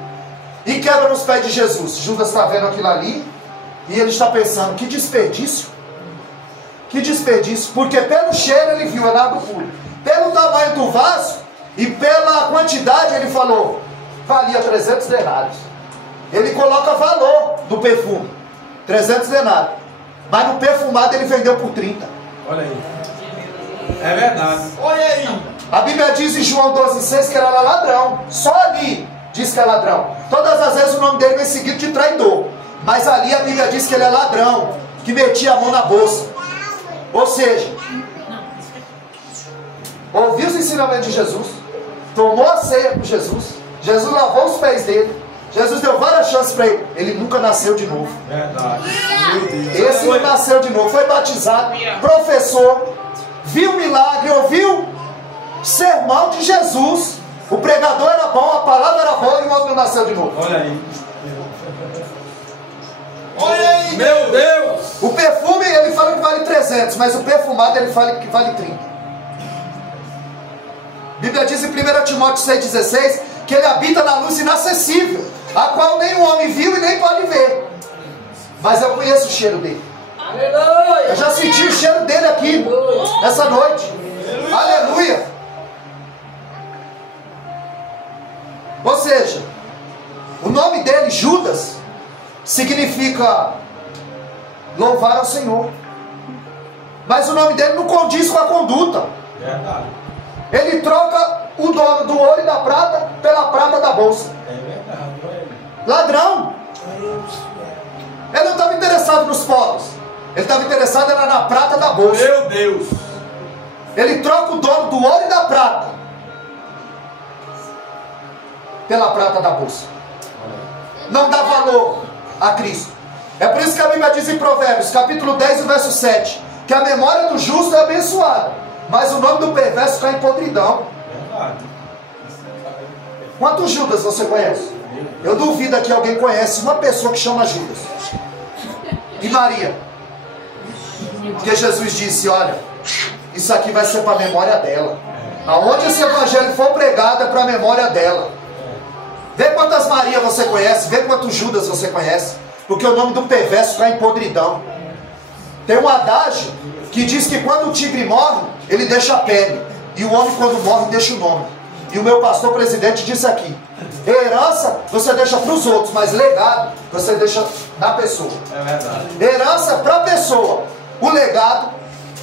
e quebra nos pés de Jesus. Judas está vendo aquilo ali e ele está pensando, que desperdício. Que desperdício, porque pelo cheiro ele viu, é nado puro. Pelo tamanho do vaso e pela quantidade ele falou, valia 300 denários. Ele coloca valor do perfume, 300 denários. Mas no perfumado ele vendeu por 30. Olha aí. É verdade. Olha aí. A Bíblia diz em João 12,6 que ele era ladrão. Só ali diz que é ladrão. Todas as vezes o nome dele vem seguido de traidor. Mas ali a Bíblia diz que ele é ladrão, que metia a mão na bolsa. Ou seja, ouviu os ensinamentos de Jesus, tomou a ceia com Jesus, Jesus lavou os pés dele, Jesus deu várias chances para ele. Ele nunca nasceu de novo. Verdade. Esse não nasceu de novo, foi batizado, professor, viu milagre, ouviu sermão de Jesus. O pregador era bom, a palavra era boa e o outro não nasceu de novo. Olha aí. Olha aí, meu Deus! O perfume ele fala que vale 300, mas o perfumado ele fala que vale 30. A Bíblia diz em 1 Timóteo 6,16 que ele habita na luz inacessível, a qual nem o homem viu e nem pode ver. Mas eu conheço o cheiro dele. Eu já senti o cheiro dele aqui, essa noite. Aleluia! Ou seja, O nome dele, Judas, significa louvar ao Senhor. Mas o nome dele não condiz com a conduta. Verdade. Ele troca o dono do ouro e da prata pela prata da bolsa. É verdade. Ladrão. Ele não estava interessado nos pobres. Ele estava interessado era na prata da bolsa. Meu Deus. Ele troca o dono do ouro e da prata pela prata da bolsa. Não dá valor a Cristo. É por isso que a Bíblia diz em Provérbios, capítulo 10, verso 7, que a memória do justo é abençoada, mas o nome do perverso cai em podridão. Verdade. Quantos Judas você conhece? Eu duvido que alguém conhece uma pessoa que chama Judas. E Maria? Porque Jesus disse, olha, isso aqui vai ser para a memória dela. Aonde esse evangelho for pregado é para a memória dela. Vê quantas Maria você conhece, vê quantos Judas você conhece. Porque o nome do perverso cai em podridão. Tem um adágio que diz que quando o tigre morre, ele deixa a pele. E o homem quando morre deixa o nome. E o meu pastor presidente disse aqui, herança você deixa para os outros, mas legado você deixa na pessoa. É verdade. Herança para a pessoa, o legado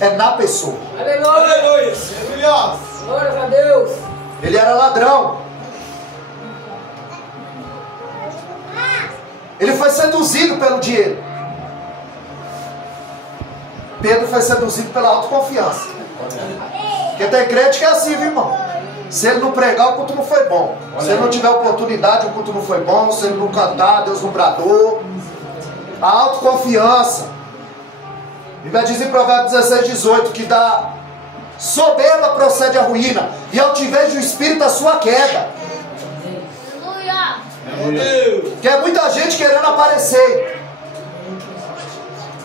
é na pessoa. Aleluia. Aleluia. Glória a Deus. Ele era ladrão. Ele foi seduzido pelo dinheiro. Pedro foi seduzido pela autoconfiança. Porque tem crente que é assim, viu, irmão? Se ele não pregar, o culto não foi bom. Se ele não tiver oportunidade, o culto não foi bom. Se ele não cantar, Deus não bradou. A autoconfiança. A Bíblia diz em Provérbios 16, 18 que da soberba procede a ruína, e altivez do espírito a sua queda. Aleluia. Meu Deus. Que é muita gente querendo aparecer.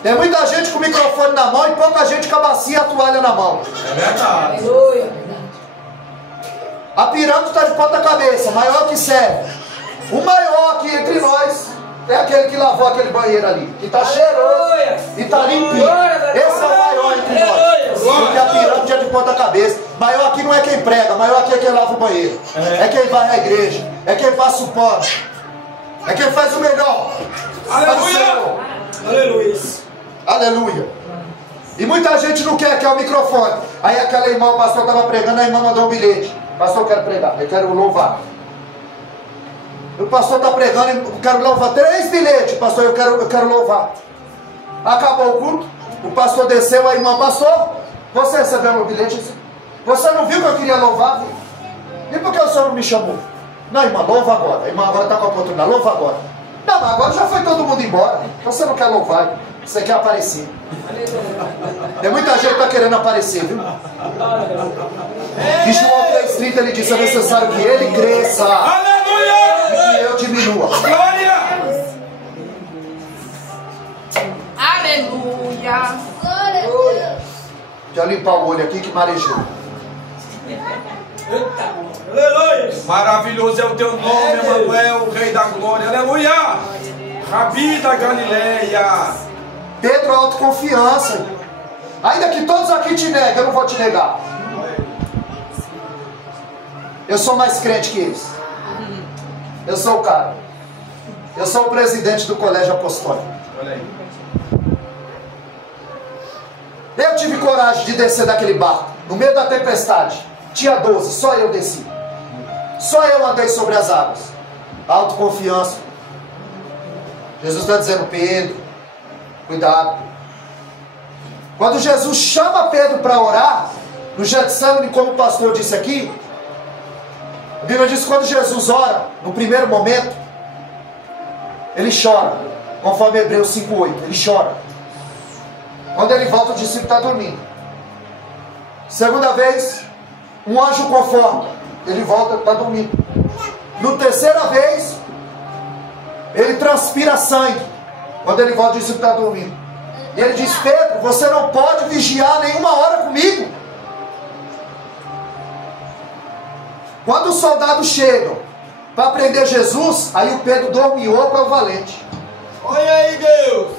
Tem muita gente com o microfone na mão e pouca gente com a bacia e a toalha na mão. É verdade. Aleluia. A pirâmide está de ponta cabeça, maior que serve. O maior aqui entre nós é aquele que lavou aquele banheiro ali, que está cheiroso e está limpinho. Esse é o maior entre nós. Porque a pirâmide é de ponta cabeça. Maior aqui não é quem prega, maior aqui é quem lava o banheiro. É quem vai na igreja, é quem passa o pano, é quem faz o melhor. Aleluia. Aleluia. Aleluia. E muita gente não quer o microfone. Aí aquela irmã, o pastor estava pregando, a irmã mandou um bilhete. Pastor, eu quero pregar, eu quero louvar. O pastor está pregando, eu quero louvar. 3 bilhetes, pastor, eu quero louvar. Acabou o culto, o pastor desceu, a irmã, pastor, você recebeu meu bilhete? Você não viu que eu queria louvar? E por que o senhor não me chamou? Não, irmã, louva agora. A irmã agora está com a oportunidade, louva agora. Não, mas agora já foi todo mundo embora. Então você não quer louvar, você quer aparecer. Tem muita gente que está querendo aparecer, viu? E João 3,30 ele disse, é necessário que ele cresça Aleluia. e que eu diminua. Glória. Aleluia. Glória a Deus. Deixa eu limpar o olho aqui que marejou. Aleluia. Maravilhoso é o teu nome, Emanuel, o Rei da Glória. Aleluia. Rabi da Galileia. Pedro, autoconfiança. Ainda que todos aqui te neguem, eu não vou te negar. Eu sou mais crente que eles. Eu sou o cara. Eu sou o presidente do colégio apostólico. Olha aí. Eu tive coragem de descer daquele barco, no meio da tempestade. Tinha 12, só eu desci. Só eu andei sobre as águas. Autoconfiança. Jesus está dizendo, Pedro, cuidado. Quando Jesus chama Pedro para orar, no Getsemane, como o pastor disse aqui, a Bíblia diz que quando Jesus ora, no primeiro momento, ele chora, conforme Hebreus 5,8, ele chora. Quando ele volta, o discípulo está dormindo. Segunda vez, um anjo conforta, ele volta, está dormindo. No terceira vez, ele transpira sangue. Quando ele volta, o discípulo está dormindo. E ele diz, Pedro, você não pode vigiar nenhuma hora comigo. Quando os soldados chegam para prender Jesus, aí o Pedro dorminhoco é o valente. Olha aí, Deus.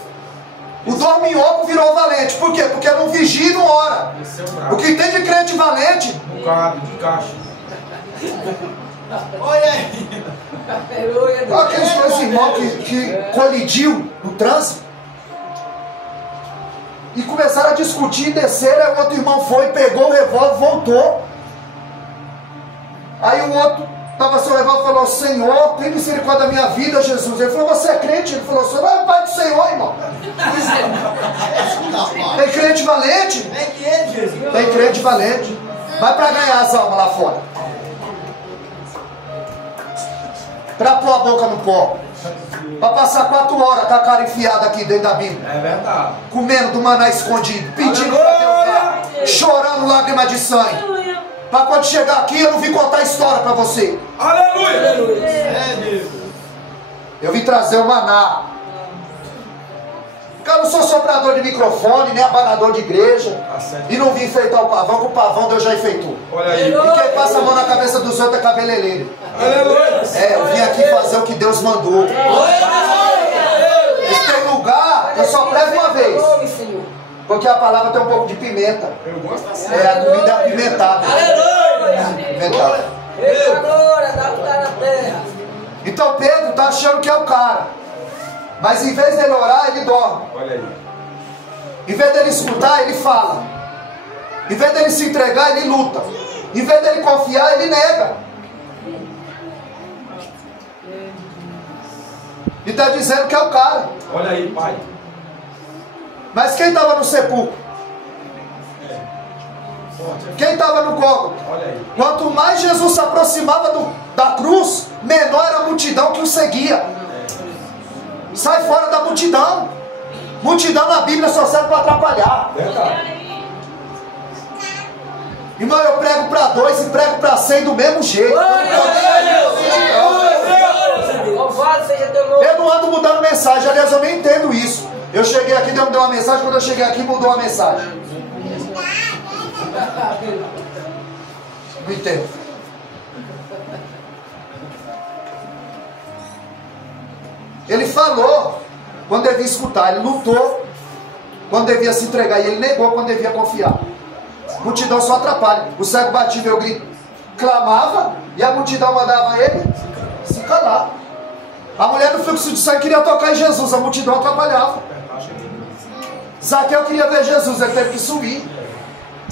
O dorminhoco virou valente. Por quê? Porque não vigia e não ora. Esse é o O bravo. que tem de crente valente, Bocado de caixa. Olha aí. Aleluia. aqueles dois irmãos que colidiu no trânsito e começaram a discutir, desceram, aí o outro irmão foi, pegou o revólver, voltou. Aí o outro estava sem o revólver e falou: Senhor, tem misericórdia da minha vida, Jesus. Ele falou: você é crente? Ele falou: Senhor, é o Pai do Senhor, irmão. Tem crente valente? Tem crente valente. Vai para ganhar as almas lá fora. Para pôr a boca no pó. Para passar 4 horas com a cara enfiada aqui dentro da Bíblia. É verdade. Comendo do maná escondido, pedindo para Deus, chorando lágrimas de sangue. Para quando chegar aqui eu não vim contar a história para você. Aleluia. Eu vim trazer o maná. Eu não sou soprador de microfone, nem abanador de igreja. E não vim enfeitar o pavão, que o pavão Deus já enfeitou. Olha aí. E quem passa a mão na cabeça dos outros é cabeleireiro. Aleluia. É, eu vim aqui fazer o que Deus mandou. Se tem lugar, eu só prego uma vez. Porque a palavra tem um pouco de pimenta. Eu gosto assim. É, a comida apimentada. Apimentada. Então Pedro está achando que é o cara. Mas em vez dele orar, ele dorme. Olha aí. Em vez dele escutar, ele fala. Em vez dele se entregar, ele luta. Em vez dele confiar, ele nega. E está dizendo que é o cara. Olha aí, pai. Mas quem estava no sepulcro? Quem estava no Gólgota? Olha aí. Quanto mais Jesus se aproximava da cruz, menor era a multidão que o seguia. Sai fora da multidão. Multidão na Bíblia só serve para atrapalhar. Verdade. Irmão, eu prego para 2 e prego para 100 do mesmo jeito. Eu não ando mudando mensagem. Aliás, eu nem entendo isso. Eu cheguei aqui, Deus me deu uma mensagem. Quando eu cheguei aqui, mudou a mensagem. Não entendo. Ele falou quando devia escutar, ele lutou quando devia se entregar, e ele negou quando devia confiar. Multidão só atrapalha. O cego batia, eu grito, clamava, e a multidão mandava ele se calar. A mulher do fluxo de sangue queria tocar em Jesus, a multidão atrapalhava. Zaqueu queria ver Jesus, ele teve que subir.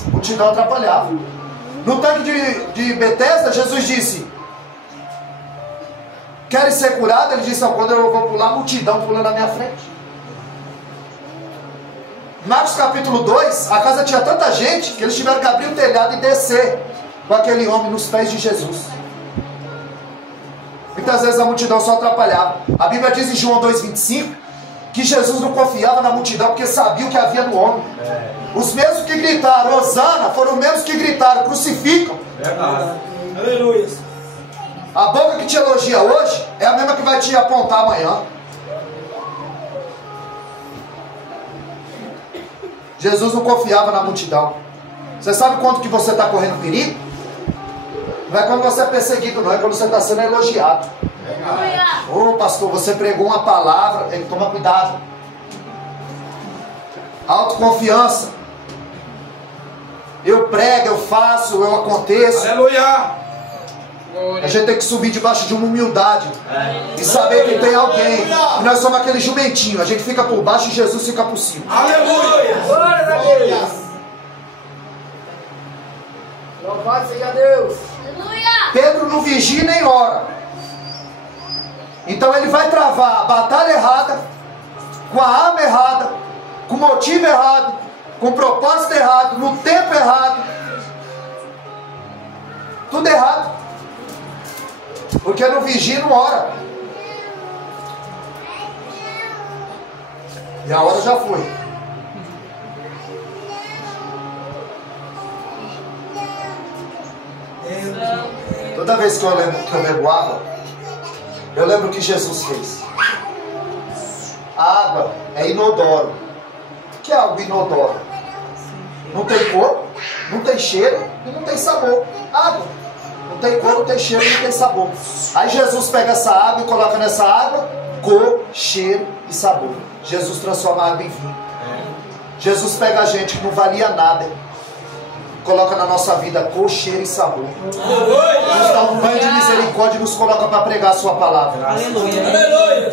A multidão atrapalhava. No tanque de Betesda, Jesus disse: querem ser curados? Ele disse: quando eu vou pular, a multidão pulando na minha frente. Marcos capítulo 2, a casa tinha tanta gente que eles tiveram que abrir o telhado e descer com aquele homem nos pés de Jesus. Muitas vezes a multidão só atrapalhava. A Bíblia diz em João 2,25 que Jesus não confiava na multidão porque sabia o que havia no homem. Os mesmos que gritaram Hosana foram os mesmos que gritaram crucificam. Verdade. Aleluia. A boca que te elogia hoje é a mesma que vai te apontar amanhã. Jesus não confiava na multidão. Você sabe quanto que você está correndo perigo? Não é quando você é perseguido, não. É quando você está sendo elogiado. Ô pastor, você pregou uma palavra. Tem que tomar cuidado. Autoconfiança. Eu prego, eu faço, eu aconteço. Aleluia. A gente tem que subir debaixo de uma humildade e saber que tem alguém. E nós somos aquele jumentinho. A gente fica por baixo e Jesus fica por cima. Aleluia. Glória a Deus. Louvado seja Deus. Pedro não vigia nem ora. Então ele vai travar a batalha errada, com a arma errada, com o motivo errado, com o propósito errado, no tempo errado. Tudo errado. Porque não vigia e não ora. E a hora já foi. Toda vez que eu bebo água, eu lembro o que Jesus fez. A água é inodoro. O que é algo inodoro? Não tem cor, não tem cheiro e não tem sabor. Água. Não tem cor, não tem cheiro, não tem sabor. Aí Jesus pega essa água e coloca nessa água cor, cheiro e sabor. Jesus transforma a água em vinho. Jesus pega a gente que não valia nada, coloca na nossa vida cor, cheiro e sabor. Nos dá um banho de misericórdia e nos coloca para pregar a sua palavra.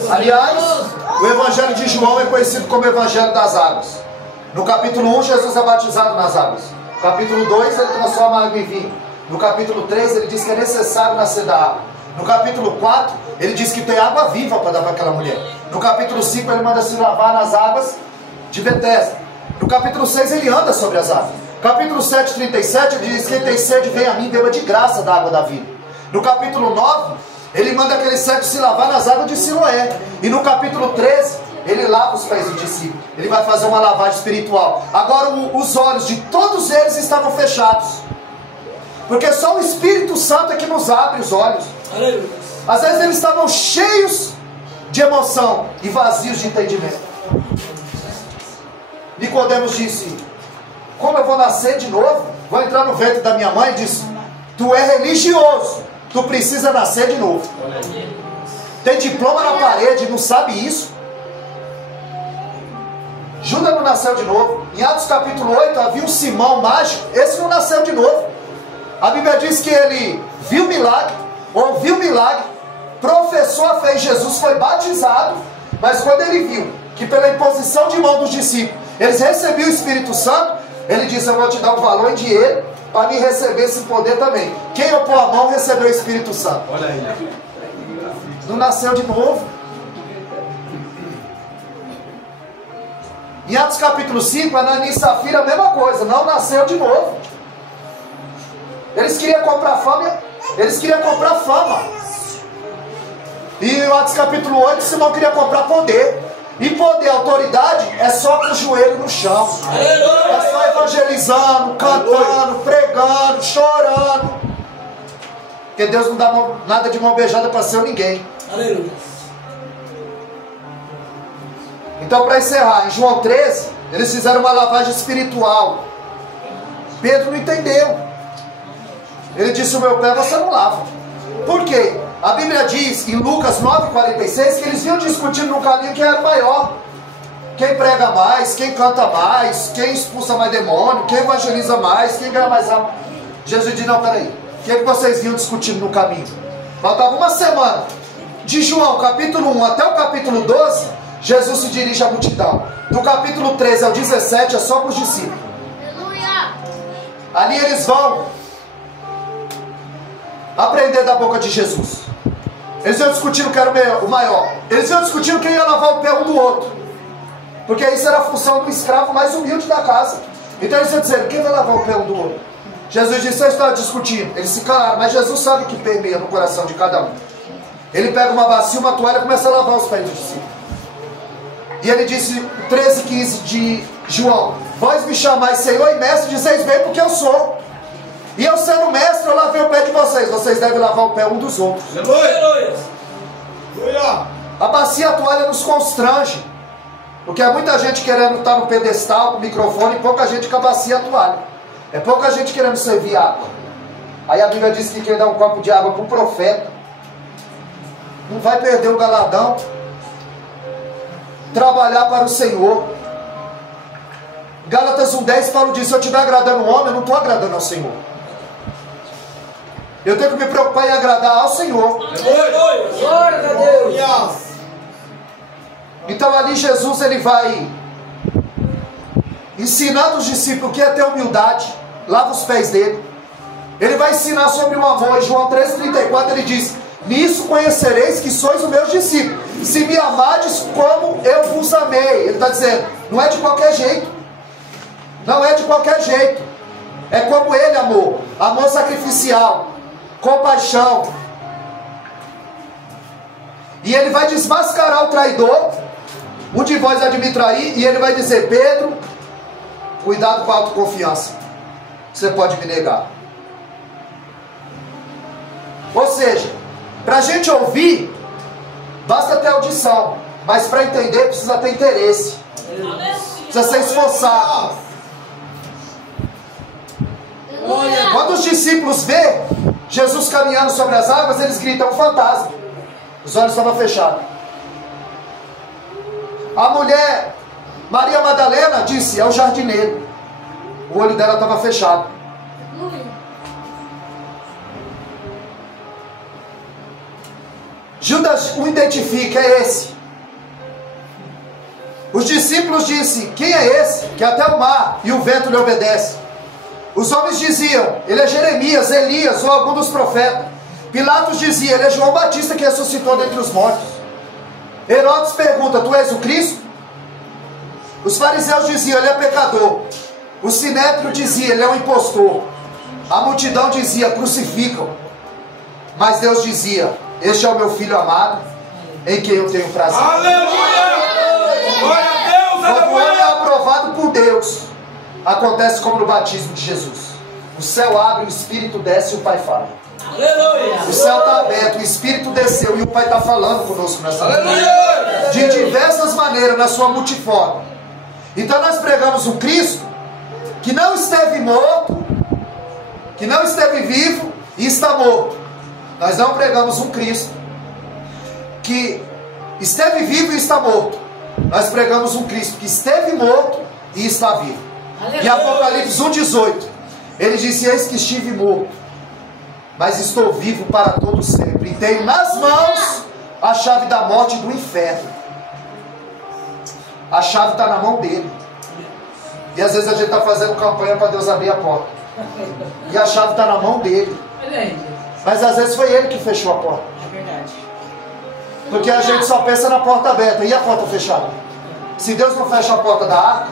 Aliás, o Evangelho de João é conhecido como o Evangelho das Águas. No capítulo 1, Jesus é batizado nas águas. No capítulo 2, ele transforma a água em vinho. No capítulo 3, ele diz que é necessário nascer da água. No capítulo 4, ele diz que tem água viva para dar para aquela mulher. No capítulo 5, ele manda se lavar nas águas de Betesda. No capítulo 6, ele anda sobre as águas. Capítulo 7, 37, ele diz: quem tem sede, vem a mim, beba de graça da água da vida. No capítulo 9, ele manda aquele cego se lavar nas águas de Siloé. E no capítulo 13, ele lava os pés do discípulo. Ele vai fazer uma lavagem espiritual. Agora os olhos de todos eles estavam fechados, porque só o Espírito Santo é que nos abre os olhos. Às vezes eles estavam cheios de emoção e vazios de entendimento. Nicodemos disse: como eu vou nascer de novo? Vou entrar no ventre da minha mãe? E disse: tu é religioso, tu precisa nascer de novo. Tem diploma na parede, não sabe isso? Judas não nasceu de novo. Em Atos capítulo 8 havia um Simão mágico. Esse não nasceu de novo. A Bíblia diz que ele viu milagre, ouviu milagre, professou a fé em Jesus, foi batizado. Mas quando ele viu que pela imposição de mão dos discípulos eles recebiam o Espírito Santo, ele disse: eu vou te dar um valor em dinheiro para me receber esse poder também. Quem eu pôr a mão recebeu o Espírito Santo. Olha aí. Não nasceu de novo. Em Atos capítulo 5, Ananias e Safira, a mesma coisa, não nasceu de novo. Eles queriam comprar fama. E em Atos capítulo 8, Simão queria comprar poder. E poder, autoridade, é só com o joelho no chão. É só evangelizando, cantando, pregando, chorando. Porque Deus não dá nada de mão beijada para ser ninguém. Aleluia. Então, para encerrar, em João 13, eles fizeram uma lavagem espiritual. Pedro não entendeu. Ele disse: o meu pé você não lava. Por quê? A Bíblia diz em Lucas 9,46 que eles vinham discutindo no caminho quem era maior. Quem prega mais, quem canta mais, quem expulsa mais demônio, quem evangeliza mais, quem ganha mais alma. Jesus disse: não, peraí. O que vocês vinham discutindo no caminho? Faltava uma semana. De João capítulo 1 até o capítulo 12, Jesus se dirige à multidão. Do capítulo 13 ao 17 é só para os discípulos. Aleluia. Ali eles vão aprender da boca de Jesus. Eles iam discutindo quem era o maior. Eles iam discutindo quem ia lavar o pé um do outro, porque isso era a função do escravo mais humilde da casa. Então eles iam dizer: quem vai lavar o pé um do outro? Jesus disse: vocês estão discutindo. Eles se calaram, mas Jesus sabe o que permeia no coração de cada um. Ele pega uma bacia, uma toalha e começa a lavar os pés dos discípulos. E ele disse, 13:15 de João: vós me chamais Senhor e Mestre, dizeis bem porque eu sou. E eu sendo mestre, eu lavei o pé de vocês. Vocês devem lavar o pé um dos outros. Aleluia. A bacia e a toalha nos constrange, porque há muita gente querendo estar no pedestal, com o microfone, e pouca gente com a bacia e a toalha. É pouca gente querendo servir água. Aí a Bíblia diz que quem dá um copo de água para o profeta não vai perder o galadão. Trabalhar para o Senhor. Gálatas 1:10 Paulo diz: se eu estiver agradando o homem, eu não estou agradando ao Senhor. Eu tenho que me preocupar em agradar ao Senhor. Glória a Deus. Então ali Jesus ele vai ensinando os discípulos o que é ter humildade. Lava os pés dele. Ele vai ensinar sobre o amor. Em João 13:34 ele diz: nisso conhecereis que sois os meus discípulos, se me amardes como eu vos amei. Ele está dizendo, não é de qualquer jeito. Não é de qualquer jeito. É como ele amou. Amor sacrificial, compaixão. E ele vai desmascarar o traidor. Um de vós há de me trair. E ele vai dizer: Pedro, cuidado com a autoconfiança. Você pode me negar. Ou seja, para a gente ouvir, basta ter audição. Mas para entender, precisa ter interesse. Precisa ser esforçado. Quando os discípulos vê Jesus caminhando sobre as águas, eles gritam: fantasma. Os olhos estavam fechados. A mulher, Maria Madalena, disse: é o jardineiro. O olho dela estava fechado. Judas o identifica, é esse. Os discípulos disseram, quem é esse? Que até o mar e o vento lhe obedecem. Os homens diziam, ele é Jeremias, Elias ou algum dos profetas. Pilatos dizia, ele é João Batista que ressuscitou dentre os mortos. Herodes pergunta, tu és o Cristo? Os fariseus diziam, ele é pecador. O sinédrio dizia, ele é um impostor. A multidão dizia, crucificam. Mas Deus dizia, este é o meu filho amado, em quem eu tenho prazer. Aleluia! Glória a Deus, Quando o homem é aleluia! aprovado por Deus, acontece como no batismo de Jesus. O céu abre, o Espírito desce e o Pai fala. Aleluia. O céu está aberto, o Espírito desceu e o Pai está falando conosco nessa noite. Aleluia! De diversas maneiras, na sua multiforme. Então nós pregamos um Cristo que não esteve morto, que não esteve vivo e está morto. Nós não pregamos um Cristo que esteve vivo e está morto. Nós pregamos um Cristo que esteve morto e está vivo. Em Apocalipse 1,18 ele disse, eis que estive morto, mas estou vivo para todo sempre, e tenho nas mãos a chave da morte e do inferno. A chave está na mão dele. E às vezes a gente está fazendo campanha para Deus abrir a porta, e a chave está na mão dele. Mas às vezes foi ele que fechou a porta. Porque a gente só pensa na porta aberta, e a porta fechada? Se Deus não fecha a porta da arca,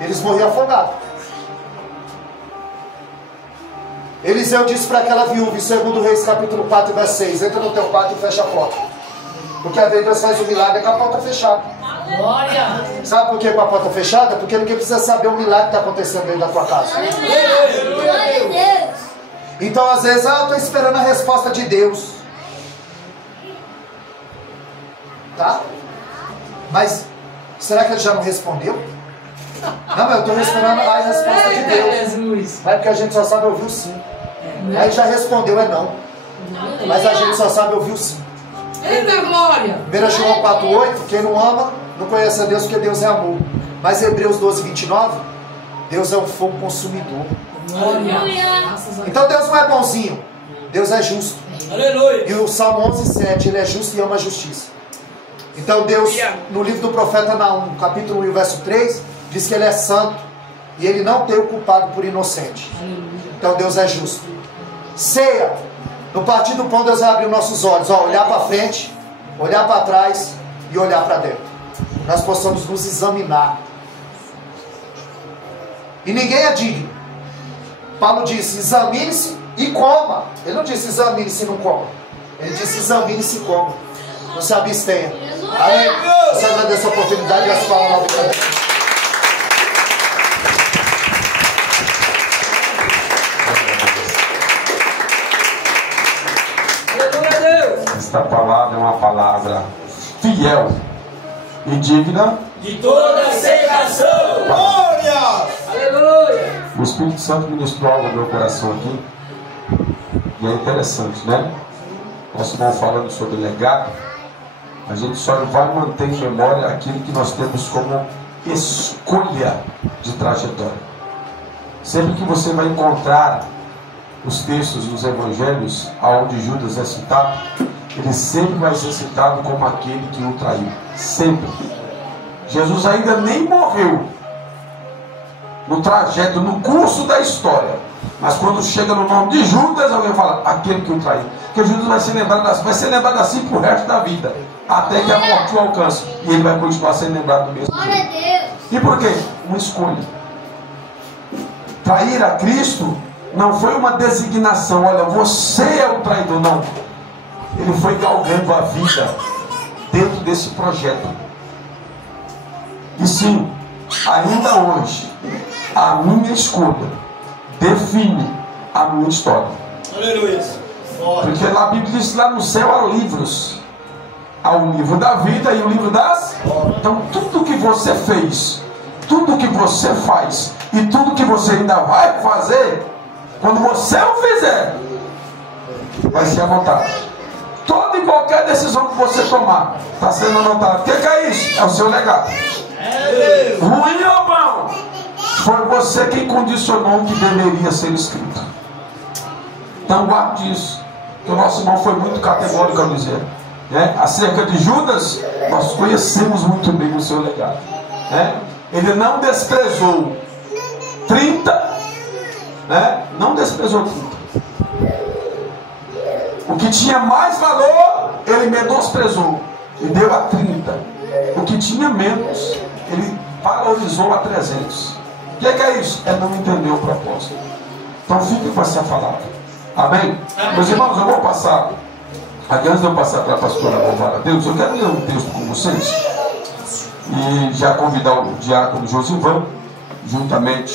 eles morriam afogados. Eliseu disse para aquela viúva, em 2 Reis capítulo 4, verso 6, entra no teu quarto e fecha a porta. Porque às vezes Deus faz um milagre com a porta fechada. Glória. Sabe por que com a porta fechada? Porque ninguém precisa saber o milagre que está acontecendo dentro da tua casa. Glória a Deus. Então às vezes, eu estou esperando a resposta de Deus. Tá? Mas, será que ele já não respondeu? Não, mas eu estou esperando a resposta de Deus. Mas é porque a gente só sabe ouvir o sim. Aí já respondeu, é não. Mas a gente só sabe ouvir o sim. Eita glória! 1 João 4,8, quem não ama, não conhece a Deus, porque Deus é amor. Mas Hebreus 12,29, Deus é um fogo consumidor. Então Deus não é bonzinho, Deus é justo. Aleluia! E o Salmo 11,7, ele é justo e ama a justiça. Então Deus, no livro do profeta Naum, capítulo 1, verso 3, diz que ele é santo e ele não tem o culpado por inocente. Então Deus é justo. Ceia, no partir do pão Deus vai abrir os nossos olhos, ó, olhar para frente, olhar para trás e olhar para dentro. Nós possamos nos examinar. E ninguém é digno. Paulo disse, examine-se e coma. Ele não disse examine-se e não coma. Ele disse examine-se e coma. Não se abstenha. Aí, você agradece a oportunidade e as palavras de Deus. Esta palavra é uma palavra fiel e digna De toda aceitação! Glória! Aleluia! O Espírito Santo ministrou algo no meu coração aqui. E é interessante, né? Nós estamos falando sobre legado. A gente só vai manter em memória aquilo que nós temos como escolha de trajetória. Sempre que você vai encontrar os textos dos evangelhos onde Judas é citado, ele sempre vai ser citado como aquele que o traiu. Sempre. Jesus ainda nem morreu no trajeto, no curso da história. Mas quando chega no nome de Judas, alguém fala, aquele que o traiu. Porque Judas vai ser lembrado assim pro resto da vida, até que a morte o alcance. E ele vai continuar sendo lembrado do mesmo. Glória a Deus. E por quê? Uma escolha. Trair a Cristo não foi uma designação, olha, você é o traidor, não. Ele foi galgando a vida dentro desse projeto. E sim, ainda hoje, a minha escolha define a minha história. Aleluia! Porque lá a Bíblia diz que lá no céu há livros. Há o livro da vida e o livro das... Então tudo que você fez, tudo que você faz e tudo que você ainda vai fazer, quando você o fizer, vai ser anotado. Toda e qualquer decisão que você tomar está sendo anotado. O que é isso? É o seu legado. Ruim ou bom? Foi você quem condicionou o que deveria ser escrito. Então guarde isso. Que o nosso irmão foi muito categórico ao dizer. né? Acerca de Judas, nós conhecemos muito bem o seu legado, né? Ele não desprezou 30, né? Não desprezou 30. O que tinha mais valor, ele menosprezou e deu a 30. O que tinha menos, ele valorizou a 300. O que é isso? É não entender o propósito. Então fique com essa palavra. Amém? Meus irmãos, eu vou passar. Antes de eu passar para a pastora louvar a Deus, eu quero ler um texto com vocês. E já convidar o diácono Josivan, juntamente